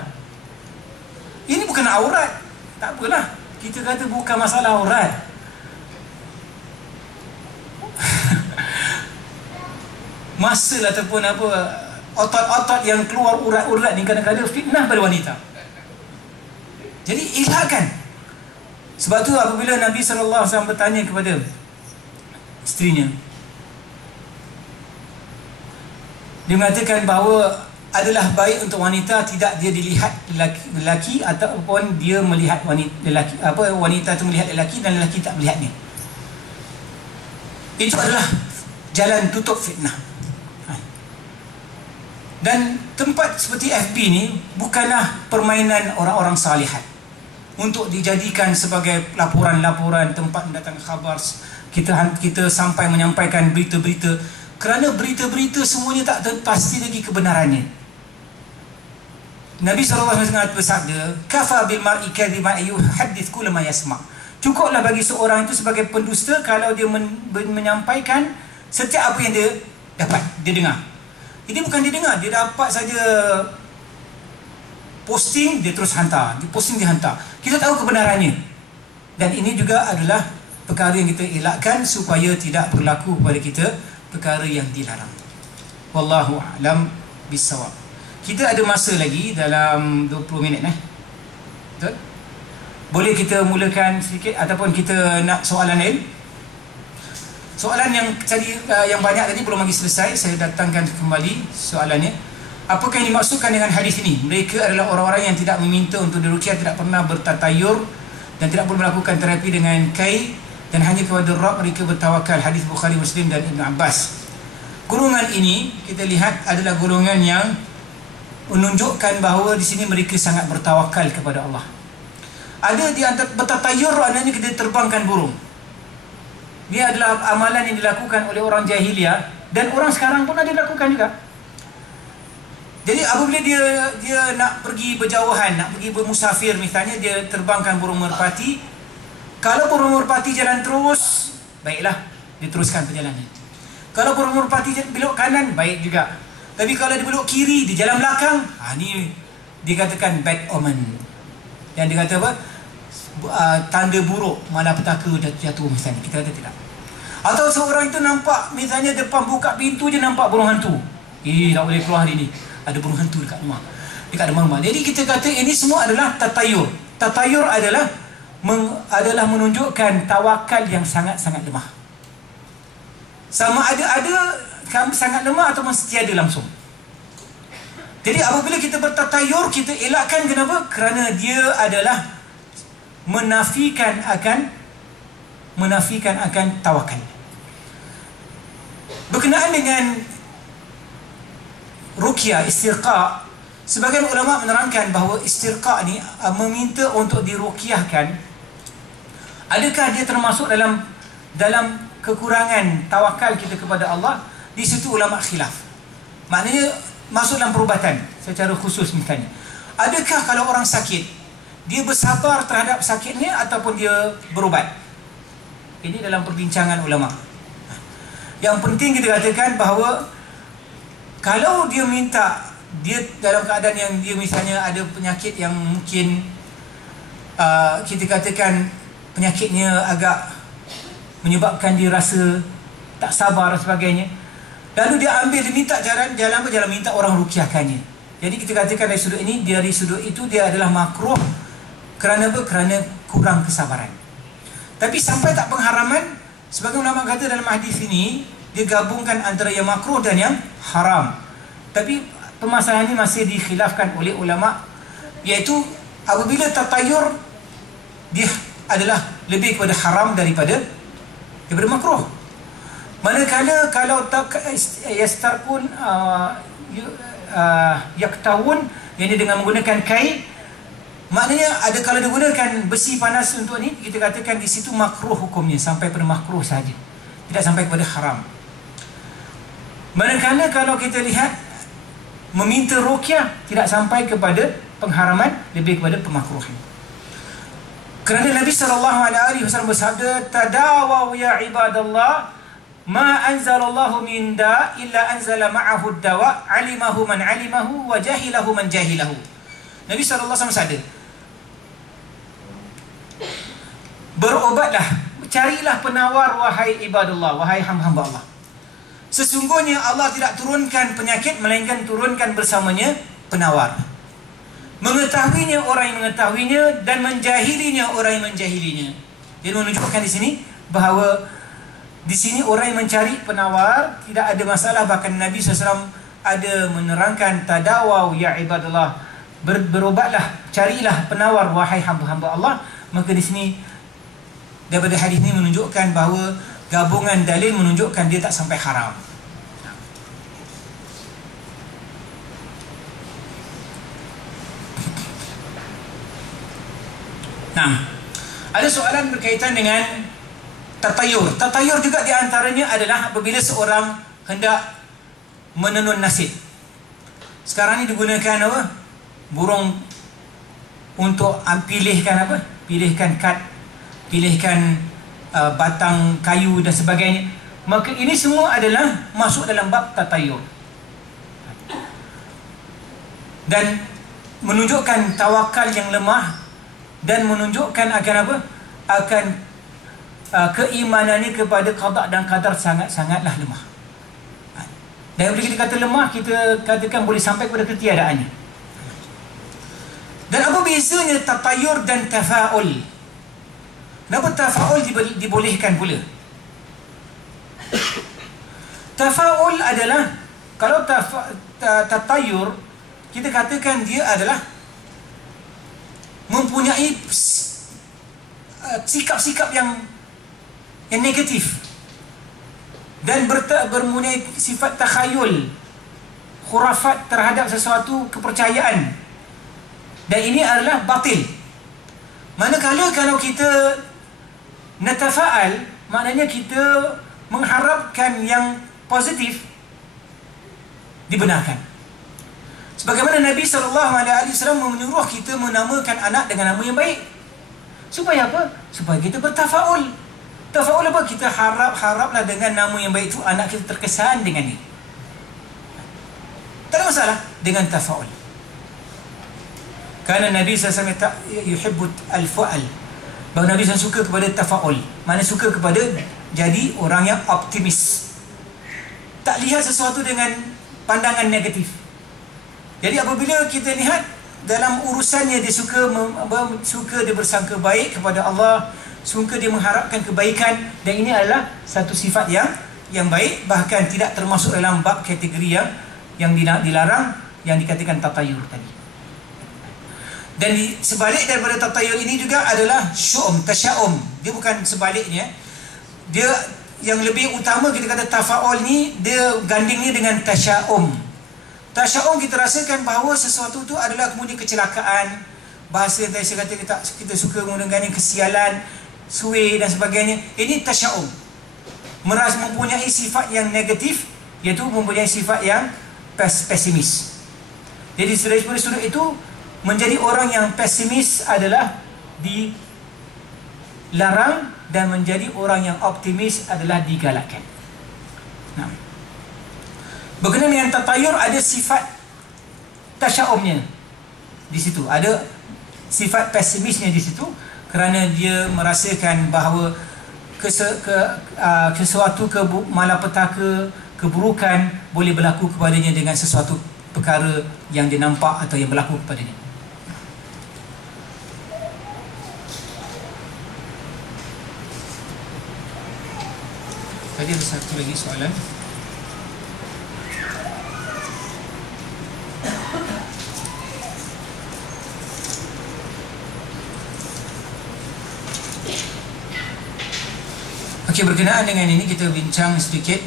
Ini bukan aurat. Tak apalah, kita kata bukan masalah aurat. Muscle ataupun apa, otot-otot yang keluar urat-urat ni kadang-kadang fitnah pada wanita. Jadi elakkan. Sebab tu apabila Nabi SAW bertanya kepada isterinya, dia mengatakan bahawa adalah baik untuk wanita tidak dia dilihat lelaki ataupun dia melihat wanita itu melihat lelaki dan lelaki tak melihatnya. Itu adalah jalan tutup fitnah. Dan tempat seperti FB ni bukanlah permainan orang-orang salihat untuk dijadikan sebagai laporan-laporan, tempat mendatangkan khabar, kita sampai menyampaikan berita-berita, kerana berita-berita semuanya tak pasti lagi kebenarannya. Nabi SAW bersabda, kafa bil mar'i kadhiban yuhaddits kull ma yasma'. Cukuplah bagi seorang itu sebagai pendusta kalau dia menyampaikan setiap apa yang dia dapat, dia dengar. Ini bukan dia dengar, dia dapat saja posting, dia terus hantar, dia posting, dia hantar. Kita tahu kebenarannya. Dan ini juga adalah perkara yang kita elakkan supaya tidak berlaku kepada kita perkara yang dilarang. Wallahu a'lam bissawab. Kita ada masa lagi dalam 20 minit betul? Boleh kita mulakan sedikit ataupun kita nak soalan lain? Soalan yang tadi yang banyak tadi belum lagi selesai, saya datangkan kembali soalannya. Apakah yang dimaksudkan dengan hadis ini? Mereka adalah orang-orang yang tidak meminta untuk diruqyah, tidak pernah bertatayur dan tidak pun melakukan terapi dengan kai, dan hanya kepada Rabb mereka bertawakal. Hadis Bukhari, Muslim dan Ibn Abbas. Golongan ini kita lihat adalah golongan yang menunjukkan bahawa di sini mereka sangat bertawakal kepada Allah. Ada di antara bertatayur, maknanya kita terbangkan burung. Dia adalah amalan yang dilakukan oleh orang jahiliah dan orang sekarang pun ada dilakukan juga. Jadi apabila dia nak pergi berjauhan, nak pergi bermusafir misalnya, dia terbangkan burung merpati. Kalau burung merpati jalan terus, baiklah, dia teruskan perjalanan. Kalau burung merpati belok kanan, baik juga. Tapi kalau dia belok kiri, di jalan belakang, ni dikatakan bad omen. Yang dia kata apa? Tanda buruk, malapetaka jatuh misalnya. Kita kata tidak. Atau seorang itu nampak misalnya depan buka pintu je nampak burung hantu. Tak boleh keluar hari ni, ada burung hantu dekat rumah, dekat rumah. Jadi kita kata ini semua adalah tatayur. Tatayur adalah menunjukkan tawakal yang sangat-sangat lemah. Sama ada sangat lemah atau mesti ada langsung. Jadi apabila kita bertatayur, kita elakkan. Kenapa? Kerana dia adalah menafikan akan tawakal. Berkenaan dengan ruqyah, istirqa, sebagian ulama menerangkan bahawa istirqa ni meminta untuk diruqyahkan, adakah dia termasuk dalam kekurangan tawakal kita kepada Allah? Di situ ulama khilaf. Maknanya masuk dalam perubatan secara khusus misalnya. Adakah kalau orang sakit, dia bersabar terhadap sakitnya ataupun dia berubat? Ini dalam perbincangan ulama. Yang penting kita katakan bahawa kalau dia minta, dia dalam keadaan yang dia misalnya ada penyakit yang mungkin kita katakan penyakitnya agak menyebabkan dia rasa tak sabar dan sebagainya, lalu dia minta jalan minta orang ruqyahkannya. Jadi kita katakan dari sudut ini, dari sudut itu dia adalah makruh. Kerana apa? Kerana kurang kesabaran. Tapi sampai tak pengharaman, sebagai ulama kata dalam hadis ini, dia gabungkan antara yang makruh dan yang haram. Tapi permasalahan ini masih dikhilafkan oleh ulama, iaitu apabila tatayur dia adalah lebih kepada haram daripada makruh. Manakala kalau tak yastarkun yaktawun, yang dengan menggunakan kain, maknanya ada kalau digunakan besi panas untuk ni, kita katakan di situ makruh hukumnya, sampai pada makruh saja, tidak sampai kepada haram. Manakala kalau kita lihat meminta ruqyah, tidak sampai kepada pengharaman, lebih kepada pemakruhan. Kerana Nabi SAW bersabda, tadawaw ya ibadallah, ma anzalallahu min da illa anzala ma'ahu dawa, alimahu man alimahu wa jahilahu man jahilahu. Nabi SAW bersabda, berobatlah, carilah penawar wahai ibadallah, wahai hamba-hamba Allah. Sesungguhnya Allah tidak turunkan penyakit, melainkan turunkan bersamanya penawar. Mengetahuinya orang yang mengetahuinya, dan menjahilinya orang yang menjahilinya. Jadi menunjukkan di sini bahawa di sini orang yang mencari penawar tidak ada masalah. Bahkan Nabi SAW ada menerangkan, tadawaw ya ibadallah, berobatlah, carilah penawar wahai hamba-hamba Allah. Maka di sini daripada hadis ini menunjukkan bahawa gabungan dalil menunjukkan dia tak sampai haram. Nah, ada soalan berkaitan dengan tatayur. Tatayur juga di antaranya adalah apabila seorang hendak menenun nasib. Sekarang ni digunakan apa? Burung untuk pilihkan apa? Pilihkan kad, pilihkan batang kayu dan sebagainya. Maka ini semua adalah masuk dalam bab tatayur, dan menunjukkan tawakal yang lemah, dan menunjukkan akan apa? Akan keimanannya kepada qada dan qadar sangat-sangatlah lemah. Dan bila kita kata lemah, kita katakan boleh sampai kepada ketiadaannya. Dan apa bezanya tatayur dan tafa'ul? Kenapa tafa'ul dibolehkan pula? Tafa'ul adalah, kalau tatayur, kita katakan dia adalah mempunyai sikap-sikap yang negatif, dan bermunyai sifat takhayul, khurafat terhadap sesuatu kepercayaan, dan ini adalah batil. Manakala kalau kita natafa'al, maknanya kita mengharapkan yang positif, dibenarkan. Sebagaimana Nabi SAW menyuruh kita menamakan anak dengan nama yang baik. Supaya apa? Supaya kita bertafa'ul. Tafa'ul apa? Kita haraplah dengan nama yang baik itu anak kita terkesan dengan ini. Tak ada masalah dengan tafa'ul. Kerana Nabi SAW yuhibbut al-fu'al, bahawa Nabi SAW suka kepada tafa'ul. Mana suka kepada jadi orang yang optimis, tak lihat sesuatu dengan pandangan negatif. Jadi apabila kita lihat dalam urusannya, dia suka dia bersangka baik kepada Allah, suka dia mengharapkan kebaikan, dan ini adalah satu sifat yang baik, bahkan tidak termasuk dalam bab kategori yang dilarang, yang dikatakan tatayur tadi. Dan sebalik daripada tatayur ini juga adalah syu'um, tasya'um. Dia bukan sebaliknya. Dia yang lebih utama, kita kata tafa'ul ni, dia gandingnya dengan tasya'um. Tasya'um kita rasakan bahawa sesuatu tu adalah kemudian kecelakaan. Bahasa yang tadi saya kata, kita suka menggunakan kesialan, suai dan sebagainya. Ini tasya'um, mempunyai sifat yang negatif, iaitu mempunyai sifat yang pesimis. Jadi dari sudut itu, menjadi orang yang pesimis adalah dilarang, dan menjadi orang yang optimis adalah digalakkan. Nah, berkenaan dengan tatayur, ada sifat tasya'umnya di situ, ada sifat pesimisnya di situ, kerana dia merasakan bahawa sesuatu malapetaka, keburukan boleh berlaku kepadanya dengan sesuatu perkara yang dia nampak atau yang berlaku kepadanya. Tadi ada satu lagi soalan. Okey, berkenaan dengan ini kita bincang sedikit.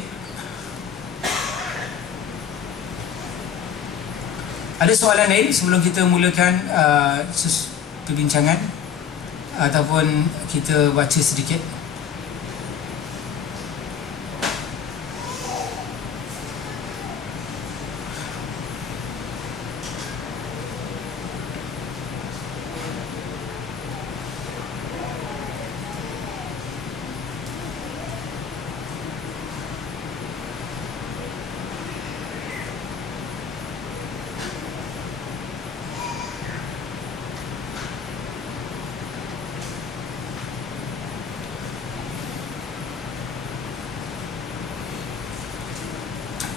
Ada soalan lain sebelum kita mulakan perbincangan ataupun kita baca sedikit?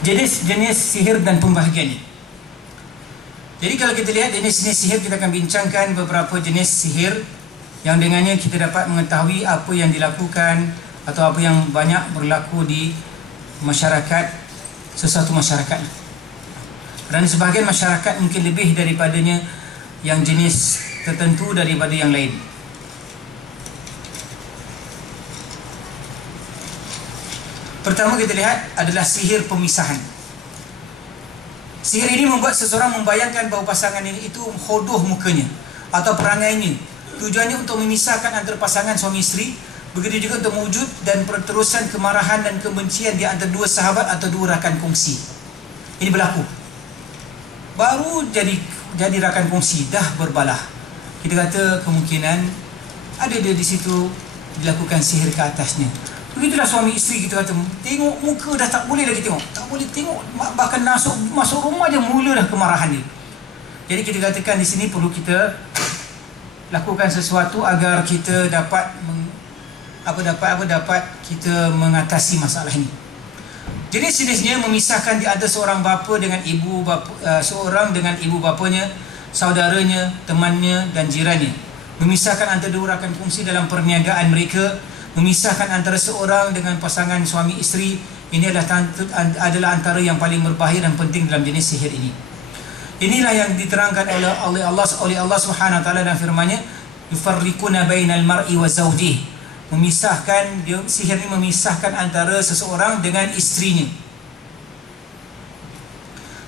Jenis-jenis sihir dan pembahagiannya. Jadi kalau kita lihat jenis-jenis sihir, kita akan bincangkan beberapa jenis sihir yang dengannya kita dapat mengetahui apa yang dilakukan atau apa yang banyak berlaku di masyarakat, sesuatu masyarakat. Dan sebahagian masyarakat mungkin lebih daripadanya yang jenis tertentu daripada yang lain. Pertama kita lihat adalah sihir pemisahan. Sihir ini membuat seseorang membayangkan bahawa pasangan ini itu hodoh mukanya atau perangainya. Tujuannya untuk memisahkan antara pasangan suami isteri. Begitu juga untuk mewujud dan perterusan kemarahan dan kebencian di antara dua sahabat atau dua rakan kongsi. Ini berlaku. Baru jadi rakan kongsi, dah berbalah. Kita kata kemungkinan ada dia di situ dilakukan sihir ke atasnya. Begitulah suami isteri, kita kata tengok muka dah tak boleh lagi tengok, tak boleh tengok, bahkan masuk rumah je mula dah kemarahan dia. Jadi kita katakan di sini perlu kita lakukan sesuatu agar kita dapat kita mengatasi masalah ini. Jenis-jenisnya memisahkan di antara seorang bapa dengan ibu bapa, seorang dengan ibu bapanya, saudaranya, temannya dan jirannya. Memisahkan antara dua rakan kongsi dalam perniagaan mereka. Memisahkan antara seorang dengan pasangan suami isteri. Ini adalah antara yang paling berbahaya dan penting dalam jenis sihir ini. Inilah yang diterangkan oleh Allah Subhanahu wa taala dalam firman-Nya, yufarriquna bainal mar'i wa zawjihi. Memisahkan, sihir ini memisahkan antara seseorang dengan isterinya.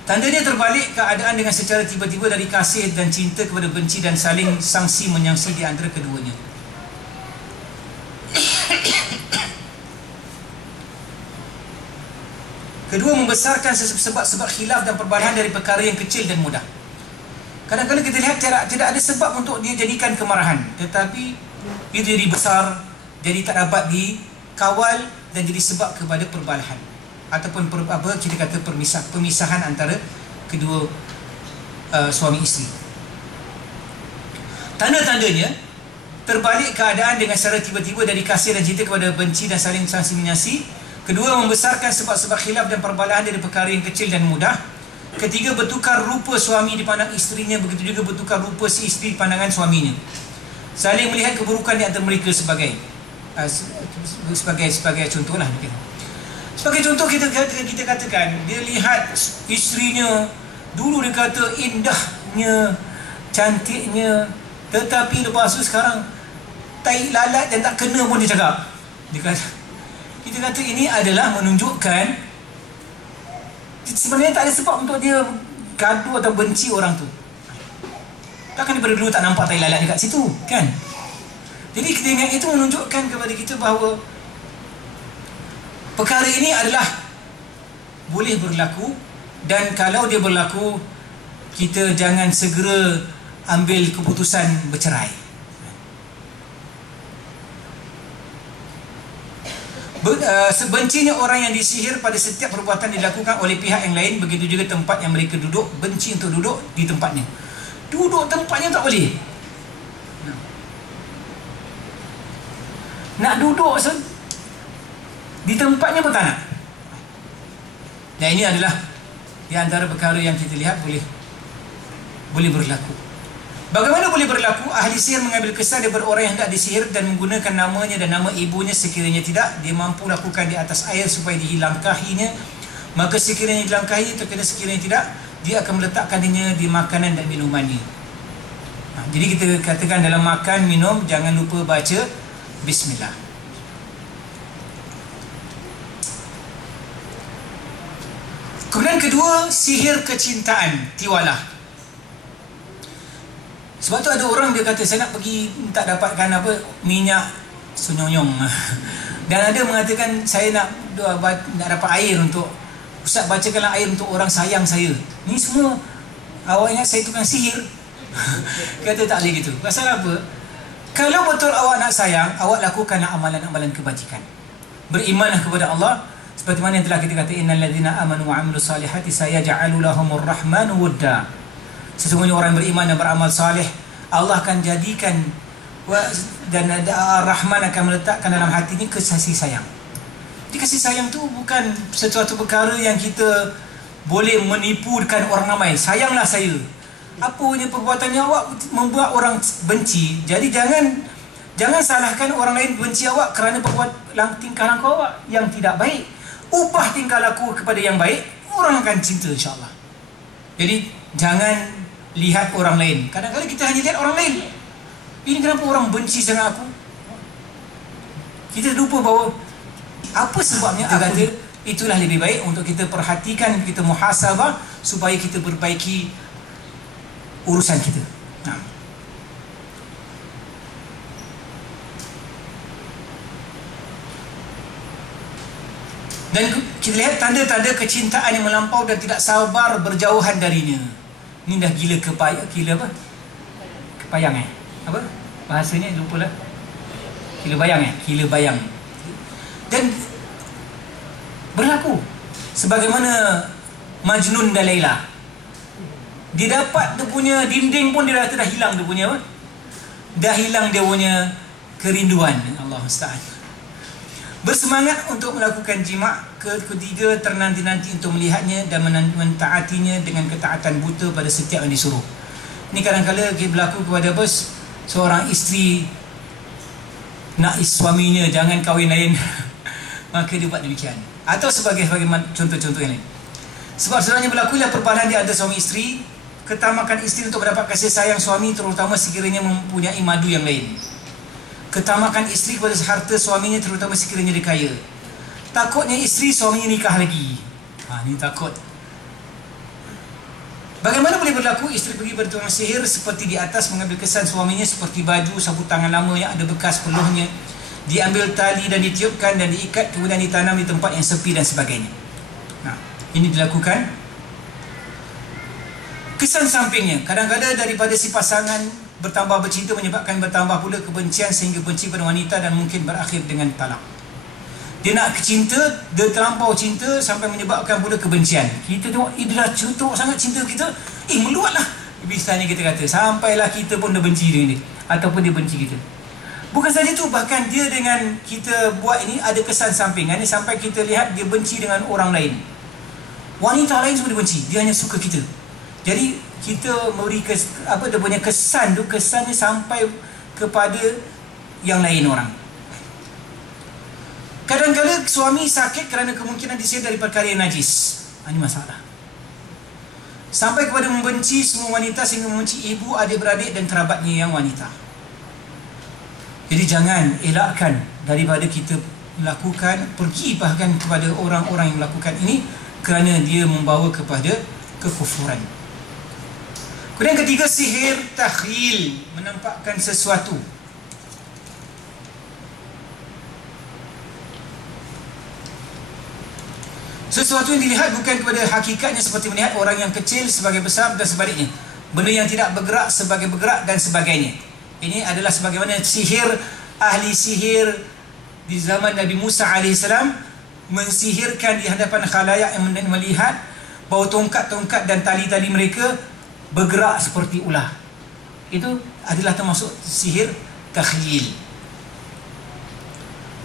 Tandanya terbalik keadaan dengan secara tiba-tiba dari kasih dan cinta kepada benci dan saling sangsi menyangsi di antara keduanya. Kedua, membesarkan sebab-sebab khilaf dan perbalahan dari perkara yang kecil dan mudah. Kadang-kadang kita lihat tidak ada sebab untuk dia jadikan kemarahan, tetapi itu jadi besar, jadi tak dapat dikawal dan jadi sebab kepada perbalahan ataupun kita kata pemisahan antara kedua suami isteri. Tanda-tandanya terbalik keadaan dengan secara tiba-tiba dari kasih dan cinta kepada benci dan saling sangsi menyangsi. Kedua, membesarkan sebab-sebab khilaf dan perbalahan dari perkara yang kecil dan mudah. Ketiga, bertukar rupa suami di pandang isterinya, begitu juga bertukar rupa si isteri di pandangan suaminya. Saling melihat keburukan di antara mereka sebagai contohlah. Sebagai contoh kita katakan, dia lihat isterinya dulu dia kata indahnya, cantiknya, tetapi lepas tu sekarang tai lalat dan tak kena pun dia cakap. Kita kata ini adalah menunjukkan sebenarnya tak ada sebab untuk dia gaduh atau benci orang tu. Takkan daripada dulu tak nampak tai lalat dekat situ, kan? Jadi dengan itu menunjukkan kepada kita bahawa perkara ini adalah boleh berlaku, dan kalau dia berlaku, kita jangan segera ambil keputusan bercerai. Sebencinya orang yang disihir pada setiap perbuatan dilakukan oleh pihak yang lain, begitu juga tempat yang mereka duduk, benci untuk duduk di tempatnya. Duduk tempatnya tak boleh. Nak duduk di tempatnya pun tak nak. Dan ini adalah di antara perkara yang kita lihat boleh berlaku. Bagaimana boleh berlaku ahli sihir mengambil kesan daripada orang yang hendak disihir dan menggunakan namanya dan nama ibunya? Sekiranya tidak, dia mampu lakukan di atas air supaya dihilangkahinya, maka sekiranya dilangkahi atau sekiranya tidak, dia akan meletakkannya di makanan dan minumannya. Jadi kita katakan dalam makan, minum, jangan lupa baca Bismillah. Kemudian kedua, sihir kecintaan, tiwalah. Sebab tu ada orang dia kata, saya nak pergi tak dapatkan apa, minyak sunyonyong. Dan ada mengatakan, saya nak dapat air untuk, Ustaz bacakanlah air untuk orang sayang saya. Ni semua awak ingat saya tukang sihir? Kata tak boleh gitu. Pasal apa? Kalau betul awak nak sayang, awak lakukanlah amalan-amalan kebajikan. Berimanlah kepada Allah, seperti mana yang telah kita kata, innal ladzina amanu wa amilus salihati sayaj'alu lahumur rahmanu wudda. Sesungguhnya orang beriman dan beramal saleh, Allah akan jadikan dan Ar-Rahman akan meletakkan dalam hati ini kasih sayang. Jadi kasih sayang tu bukan sesuatu perkara yang kita boleh menipukan orang ramai. Sayanglah saya. Apa punya perbuatannya awak membuat orang benci. Jadi jangan salahkan orang lain benci awak kerana tingkah laku awak yang tidak baik. Ubah tingkah laku kepada yang baik, orang akan cinta insya-Allah. Jadi jangan lihat orang lain. Kadang-kadang kita hanya lihat orang lain. Ini kenapa orang benci sangat aku? Kita lupa bahawa apa sebabnya. Dia kata itulah lebih baik untuk kita perhatikan, kita muhasabah supaya kita perbaiki urusan kita. Dan kita lihat tanda-tanda kecintaan yang melampau dan tidak sabar berjauhan darinya. Ini dah gila apa? Kepayang apa? Bahasanya lupa lah. Gila bayang Gila bayang. Dan berlaku sebagaimana Majnun dan Laila. Dia dapat dia punya dinding pun dia dah hilang dia punya apa? Dah hilang dia punya kerinduan. Allah Musta'an. Bersemangat untuk melakukan jima'. Ketiga, ternanti-nanti untuk melihatnya dan mentaatinya dengan ketaatan buta pada setiap yang disuruh. Ini kadang-kadang berlaku kepada bos, seorang isteri nak suaminya jangan kahwin lain, maka dia buat demikian. Atau sebagai contoh-contoh yang lain. Sebab sebenarnya berlakulah perbalahan di antara suami isteri, ketamakan isteri untuk mendapat kasih sayang suami, terutama sekiranya mempunyai madu yang lain. Ketamakan isteri kepada harta suaminya, terutama sekiranya dia kaya. Takutnya isteri suaminya nikah lagi. Ini takut. Bagaimana boleh berlaku isteri pergi pada tukang sihir seperti di atas, mengambil kesan suaminya seperti baju, sabut tangan lama yang ada bekas peluhnya, diambil tali dan ditiupkan dan diikat, kemudian ditanam di tempat yang sepi dan sebagainya. Ini dilakukan. Kesan sampingnya, kadang-kadang daripada si pasangan bertambah bercinta menyebabkan bertambah pula kebencian sehingga benci pada wanita dan mungkin berakhir dengan talak. Dia nak cinta, dia terlampau cinta sampai menyebabkan pula kebencian. Kita tengok, dia dah cutuk sangat cinta kita, meluatlah. Biasanya kita kata, sampailah kita pun dah benci dengan dia, ataupun dia benci kita. Bukan saja itu, bahkan dia dengan kita buat ini ada kesan sampingan sampai kita lihat dia benci dengan orang lain. Wanita lain semua dia benci, dia hanya suka kita. Jadi kita memberi dia punya kesan tu, kesannya sampai kepada yang lain orang. Kadang-kadang suami sakit kerana kemungkinan disihir dari perkara yang najis. Ini masalah. Sampai kepada membenci semua wanita sehingga membenci ibu, adik-beradik dan kerabatnya yang wanita. Jadi jangan elakkan daripada kita melakukan, pergi bahkan kepada orang-orang yang melakukan ini kerana dia membawa kepada kekufuran. Kemudian ketiga, sihir takhyil, menampakkan sesuatu. Sesuatu yang dilihat bukan kepada hakikatnya, seperti melihat orang yang kecil sebagai besar dan sebaliknya. Benda yang tidak bergerak sebagai bergerak dan sebagainya. Ini adalah sebagaimana sihir, ahli sihir di zaman Nabi Musa AS mensihirkan di hadapan khalayak yang melihat bahawa tongkat-tongkat dan tali-tali mereka bergerak seperti ular. Itu adalah termasuk sihir takhyil.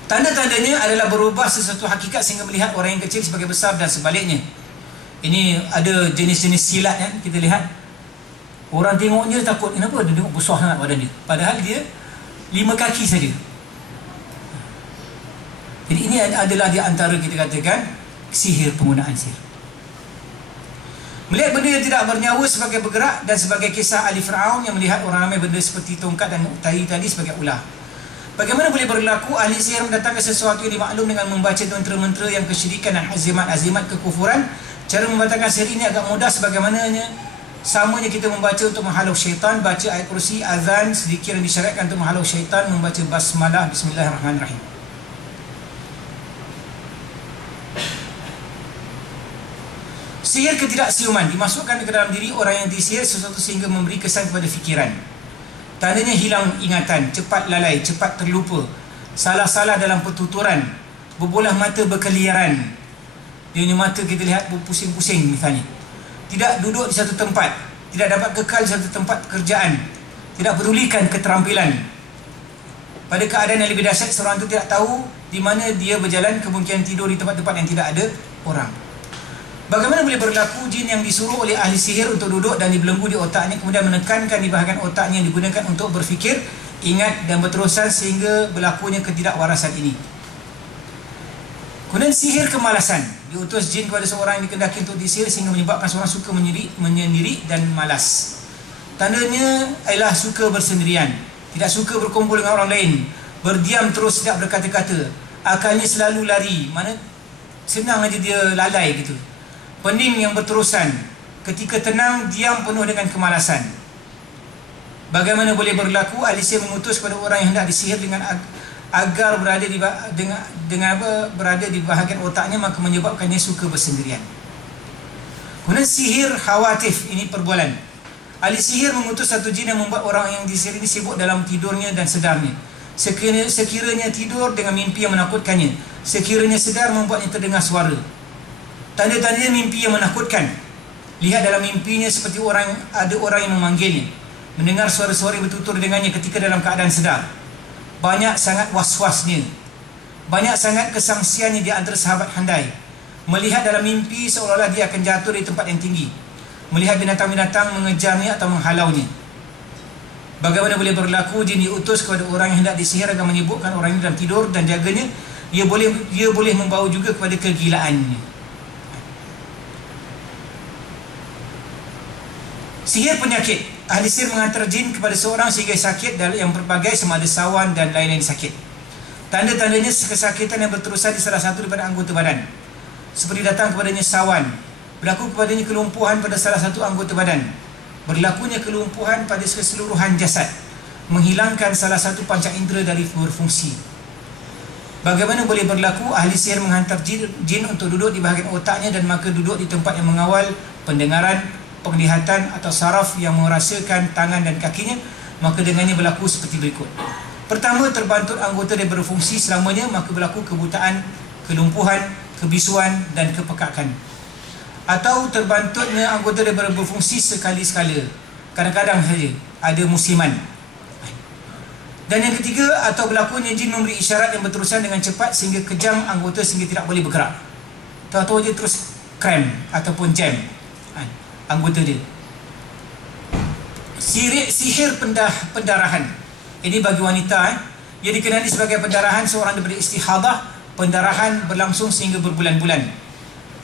Tanda-tandanya adalah berubah sesuatu hakikat sehingga melihat orang yang kecil sebagai besar dan sebaliknya. Ini ada jenis-jenis silat yang kita lihat. Orang tengoknya takut, kenapa dia tengok besar sangat badan dia, padahal dia 5 kaki saja. Jadi ini adalah di antara kita katakan sihir, penggunaan sihir. Melihat benda yang tidak bernyawa sebagai bergerak, dan sebagai kisah ahli Fir'aun yang melihat orang ramai benda seperti tongkat dan tahi tadi sebagai ular. Bagaimana boleh berlaku ahli sihir mendatangkan sesuatu yang dimaklum dengan membaca mantra-mantra yang kesyirikan dan azimat-azimat kekufuran? Cara membatalkan sihir ini agak mudah, sebagaimananya samanya kita membaca untuk menghalau syaitan, baca ayat kursi, azan sedikit yang disyariatkan untuk menghalau syaitan, membaca basmalah, bismillahirrahmanirrahim. Sihir ketidaksiuman dimasukkan ke dalam diri orang yang disihir sesuatu sehingga memberi kesan kepada fikiran. Tandanya hilang ingatan, cepat lalai, cepat terlupa, salah-salah dalam pertuturan, berbolah mata berkeliaran. Dia punya mata kita lihat berpusing-pusing misalnya. Tidak duduk di satu tempat, tidak dapat kekal di satu tempat pekerjaan, tidak pedulikan keterampilan. Pada keadaan yang lebih dahsyat, seorang itu tidak tahu di mana dia berjalan, kemungkinan tidur di tempat-tempat yang tidak ada orang. Bagaimana boleh berlaku jin yang disuruh oleh ahli sihir untuk duduk dan dibelenggu di otaknya, kemudian menekankan di bahagian otaknya yang digunakan untuk berfikir, ingat dan berterusan sehingga berlakunya ketidakwarasan ini. Kemudian sihir kemalasan, diutus jin kepada seorang yang dikendaki untuk disihir sehingga menyebabkan seorang suka menyendiri dan malas. Tandanya ialah suka bersendirian, tidak suka berkumpul dengan orang lain, berdiam terus tidak berkata-kata, akalnya selalu lari, mana senang aja dia lalai gitu. Pening yang berterusan, ketika tenang diam penuh dengan kemalasan. Bagaimana boleh berlaku? Ahli sihir mengutus kepada orang yang hendak disihir dengan agar berada di berada di bahagian otaknya, maka menyebabkannya suka bersendirian. Kemudian sihir khawatif, ini perbualan. Ahli sihir mengutus satu jin yang membuat orang yang disihir ini sibuk dalam tidurnya dan sedarnya. Sekiranya tidur dengan mimpi yang menakutkannya, sekiranya sedar membuatnya terdengar suara. Tanda-tandanya mimpi yang menakutkan. Lihat dalam mimpinya seperti ada orang yang memanggilnya, mendengar suara-suara yang bertutur dengannya ketika dalam keadaan sedar. Banyak sangat was-wasnya, banyak sangat kesangsiannya di antara sahabat handai. Melihat dalam mimpi seolah-olah dia akan jatuh dari tempat yang tinggi, melihat binatang-binatang mengejarnya atau menghalaunya. Bagaimana boleh berlaku jin diutus kepada orang yang hendak disihir agar menyibukkan orang ini dalam tidur dan jaganya? Ia boleh membawa juga kepada kegilaannya. Sihir penyakit. Ahli sihir menghantar jin kepada seorang sehingga sakit yang berbagai sama ada sawan dan lain-lain sakit. Tanda-tandanya kesakitan yang berterusan di salah satu daripada anggota badan, seperti datang kepadanya sawan, berlaku kepadanya kelumpuhan pada salah satu anggota badan, berlakunya kelumpuhan pada keseluruhan jasad, menghilangkan salah satu panca indera dari berfungsi. Bagaimana boleh berlaku? Ahli sihir menghantar jin untuk duduk di bahagian otaknya dan maka duduk di tempat yang mengawal pendengaran, penglihatan atau saraf yang merasakan tangan dan kakinya, maka dengannya berlaku seperti berikut. Pertama, terbantut anggota dia berfungsi selamanya, maka berlaku kebutaan, kelumpuhan, kebisuan dan kepekakan. Atau terbantutnya anggota dia berfungsi sekali-sekala, kadang-kadang saja, ada musiman. Dan yang ketiga, atau berlakunya jin memberi isyarat yang berterusan dengan cepat sehingga kejang anggota sehingga tidak boleh bergerak. Tahu-tahu dia terus cramp ataupun jam anggota dia. Sihir pendarahan. Ini bagi wanita. Ia dikenali sebagai pendarahan seorang daripada istihadah. Pendarahan berlangsung sehingga berbulan-bulan.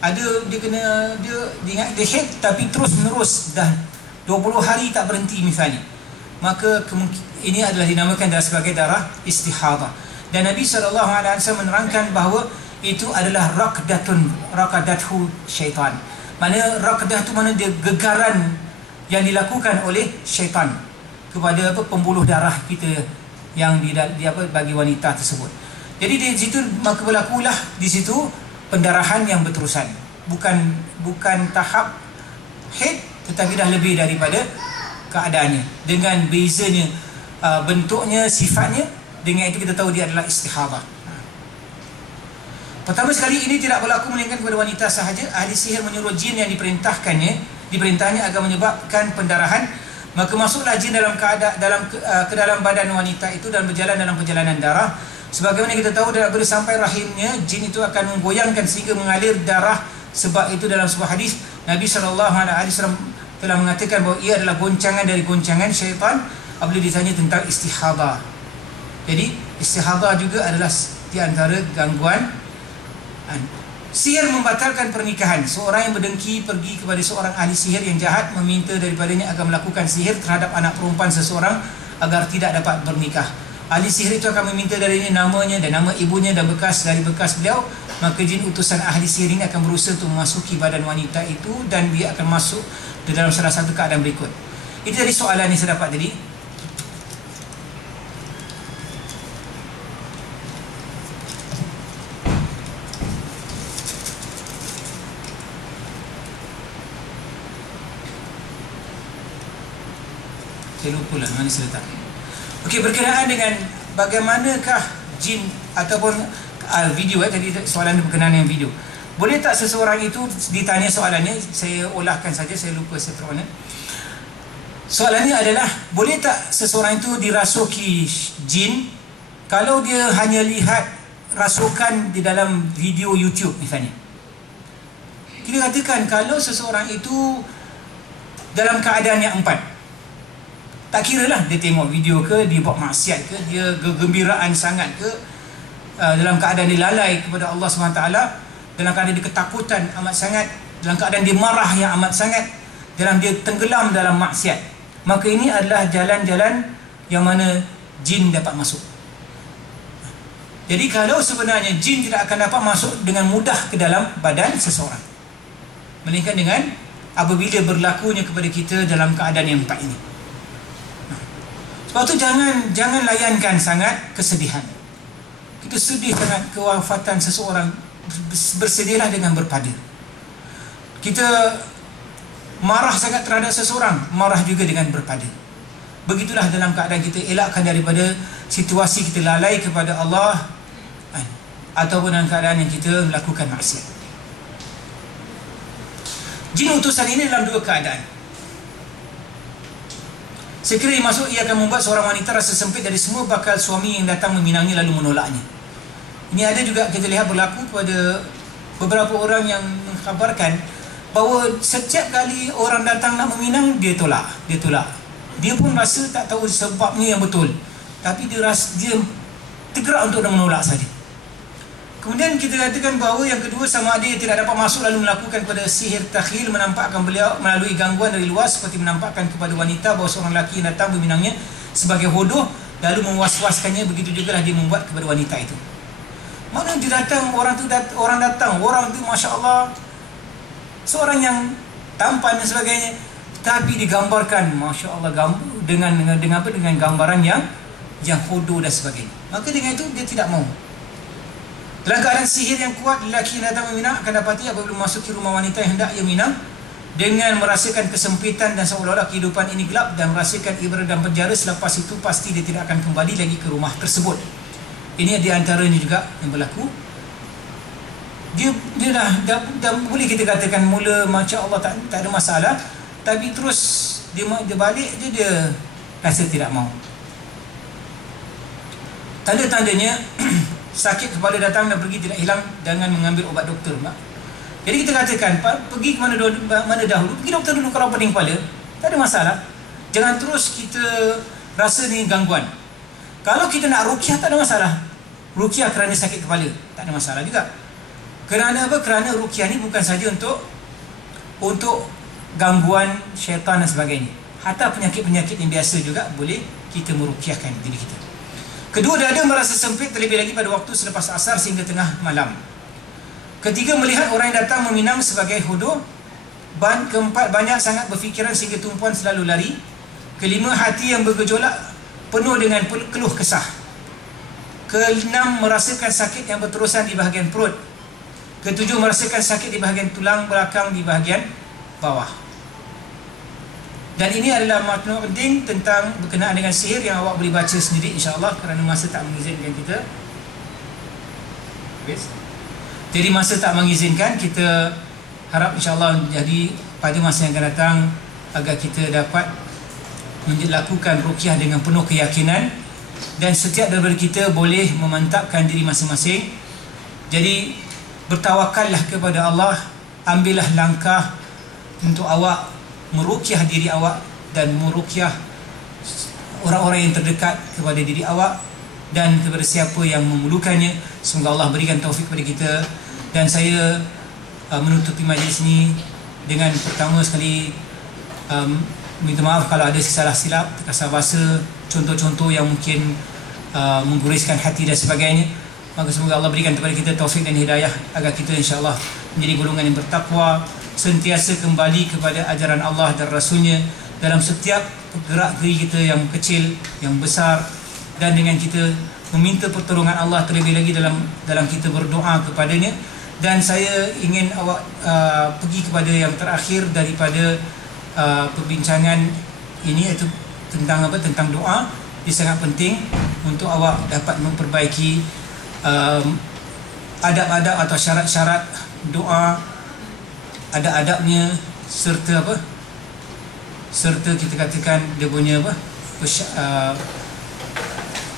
Ada dia kena dia ingat dia head tapi terus menerus dah 20 hari tak berhenti misalnya. Maka ini adalah dinamakan sebagai darah istihadah. Dan Nabi SAW menerangkan bahawa itu adalah raqadathu syaitan. Mana raqdah tu mana dia gegaran yang dilakukan oleh syaitan kepada pembuluh darah kita yang bagi wanita tersebut. Jadi di situ maka berlakulah di situ pendarahan yang berterusan. Bukan tahap head tetapi dah lebih daripada keadaannya. Dengan bezanya bentuknya, sifatnya, dengan itu kita tahu dia adalah istihadah. Pertama sekali ini tidak berlaku melainkan kepada wanita sahaja. Ahli sihir menyuruh jin yang diperintahnya agar menyebabkan pendarahan, maka masuklah jin ke dalam badan wanita itu dan berjalan dalam perjalanan darah. Sebagaimana kita tahu daripada sampai rahimnya, jin itu akan menggoyangkan sehingga mengalir darah. Sebab itu dalam sebuah hadis Nabi SAW telah mengatakan bahawa ia adalah goncangan dari goncangan syaitan apabila ditanya tentang istihadah. Jadi istihadah juga adalah di antara gangguan. Sihir membatalkan pernikahan. Seorang yang berdengki pergi kepada seorang ahli sihir yang jahat, meminta daripadanya agar melakukan sihir terhadap anak perempuan seseorang agar tidak dapat bernikah. Ahli sihir itu akan meminta darinya namanya dan nama ibunya dan bekas beliau. Maka jin utusan ahli sihir ini akan berusaha untuk memasuki badan wanita itu dan dia akan masuk di dalam salah satu keadaan berikut. Itu dari soalan yang saya dapat tadi. Saya lupa lah mana saya letak. Okey, berkenaan dengan bagaimanakah jin ataupun video tadi soalan berkenaan dengan video. Boleh tak seseorang itu ditanya soalannya, saya olahkan saja, saya lupa seterusnya. Soalannya adalah, boleh tak seseorang itu dirasuki jin kalau dia hanya lihat rasukan di dalam video YouTube misalnya? Kita katakan kalau seseorang itu dalam keadaan yang empat, tak kira lah dia tengok video ke, dia buat maksiat ke, dia kegembiraan sangat ke, dalam keadaan dia lalai kepada Allah SWT, dalam keadaan dia ketakutan amat sangat, dalam keadaan dia marah yang amat sangat, dalam dia tenggelam dalam maksiat, maka ini adalah jalan-jalan yang mana jin dapat masuk. Jadi kalau sebenarnya jin tidak akan dapat masuk dengan mudah ke dalam badan seseorang, melainkan dengan apabila berlakunya kepada kita dalam keadaan yang empat ini. Sebab tu jangan layankan sangat kesedihan. Kita sedih sangat kewafatan seseorang, bersedihlah dengan berpada. Kita marah sangat terhadap seseorang, marah juga dengan berpada. Begitulah dalam keadaan kita elakkan daripada situasi kita lalai kepada Allah ataupun dalam keadaan yang kita melakukan maksiat. Jin utusan ini dalam dua keadaan. Sekiranya masuk, ia akan membuat seorang wanita rasa sempit dari semua bakal suami yang datang meminangnya lalu menolaknya. Ini ada juga kita lihat berlaku pada beberapa orang yang mengkhabarkan bahawa setiap kali orang datang nak meminang, dia tolak. Dia pun rasa tak tahu sebabnya yang betul, tapi dia tergerak untuk menolak saja. Kemudian kita katakan bahawa yang kedua, sama ada ia tidak dapat masuk lalu melakukan kepada sihir takhil, menampakkan beliau melalui gangguan dari luar, seperti menampakkan kepada wanita bahawa seorang lelaki yang datang meminangnya sebagai hodoh lalu mewas-waskannya. Begitu juga lah dia membuat kepada wanita itu. Mana dia datang, orang tu Masya Allah, seorang yang tampan dan sebagainya, tapi digambarkan Masya Allah dengan gambaran yang hodoh dan sebagainya. Maka dengan itu dia tidak mau. Dalam keadaan sihir yang kuat, lelaki yang datang meminang akan dapati apabila memasuki rumah wanita yang hendak ia minang, dengan merasakan kesempitan dan seolah-olah kehidupan ini gelap dan merasakan ibarat dan penjara, selepas itu pasti dia tidak akan kembali lagi ke rumah tersebut. Ini di antaranya juga yang berlaku. Dia dah boleh kita katakan mula Masya Allah tak ada masalah, tapi terus dia balik dia rasa tidak mau. Tanda-tandanya sakit kepala datang dan pergi tidak hilang dengan mengambil ubat doktor. Jadi kita katakan pergi ke mana dahulu, pergi doktor dulu kalau pening kepala, tak ada masalah. Jangan terus kita rasa ni gangguan. Kalau kita nak ruqyah, tak ada masalah. Ruqyah kerana sakit kepala, tak ada masalah juga. Kerana apa? Kerana ruqyah ni bukan saja untuk gangguan syaitan dan sebagainya. Hatta penyakit-penyakit yang biasa juga boleh kita meruqyahkan diri kita. Kedua, dada merasa sempit terlebih lagi pada waktu selepas asar sehingga tengah malam. Ketiga, melihat orang yang datang meminang sebagai hodoh. Keempat, banyak sangat berfikiran sehingga tumpuan selalu lari. Kelima, hati yang bergejolak penuh dengan keluh kesah. Keenam, merasakan sakit yang berterusan di bahagian perut. Ketujuh, merasakan sakit di bahagian tulang belakang di bahagian bawah. Dan ini adalah maklumat penting tentang berkenaan dengan sihir yang awak boleh baca sendiri insya-Allah, kerana masa tak mengizinkan kita. Jadi masa tak mengizinkan, kita harap insya-Allah jadi pada masa yang akan datang agar kita dapat melakukan ruqyah dengan penuh keyakinan, dan setiap daripada kita boleh memantapkan diri masing-masing. Jadi bertawakallah kepada Allah, ambillah langkah untuk awak meruqyah diri awak dan meruqyah orang-orang yang terdekat kepada diri awak dan kepada siapa yang memerlukannya. Semoga Allah berikan taufik kepada kita. Dan saya menutupi majlis ini dengan pertama sekali minta maaf kalau ada salah silap, terkasar bahasa, contoh-contoh yang mungkin mengguriskan hati dan sebagainya. Maka semoga Allah berikan kepada kita taufik dan hidayah agar kita insya-Allah menjadi golongan yang bertakwa, sentiasa kembali kepada ajaran Allah dan Rasulnya dalam setiap gerak geri kita yang kecil, yang besar, dan dengan kita meminta pertolongan Allah terlebih lagi dalam kita berdoa kepadanya. Dan saya ingin awak pergi kepada yang terakhir daripada perbincangan ini, iaitu tentang apa? Tentang doa. Ia sangat penting untuk awak dapat memperbaiki adab-adab atau syarat-syarat doa, adab-adabnya, serta apa? Serta kita katakan dia punya apa?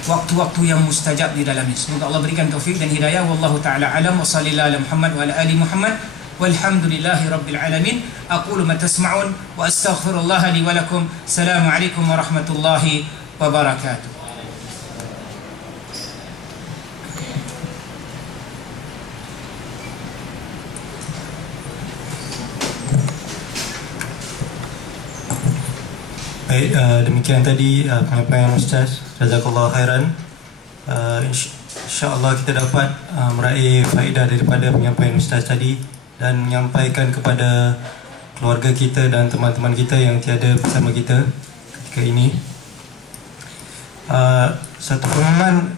Waktu-waktu yang mustajab di dalamnya. Semoga Allah berikan taufik dan hidayah. Wallahu taala alam wa sallallahu ala Muhammad wa ala ali Muhammad. Walhamdulillahi rabbil alamin. Aqulu ma tasma'un wa astaghfirullah li wa lakum. Assalamualaikum warahmatullahi wabarakatuh. Baik, demikian tadi penyampaian Ustaz. Jazakallah khairan. InsyaAllah kita dapat meraih faedah daripada penyampaian Ustaz tadi dan menyampaikan kepada keluarga kita dan teman-teman kita yang tiada bersama kita ketika ini. Satu pengumuman,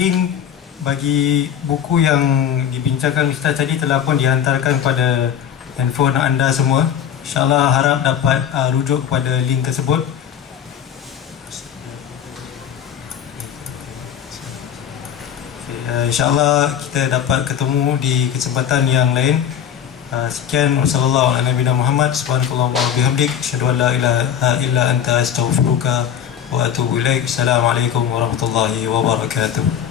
link bagi buku yang dibincangkan Ustaz tadi telah pun dihantarkan pada handphone anda semua. InsyaAllah harap dapat rujuk kepada link tersebut. InsyaAllah kita dapat ketemu di kesempatan yang lain. Sekian, wassalamualaikum warahmatullahi wabarakatuh. Subhanallah wa bihamdik, asyhadu an la ilaha illa anta, astaghfiruka wa atubu ilaik. Assalamualaikum warahmatullahi wabarakatuh.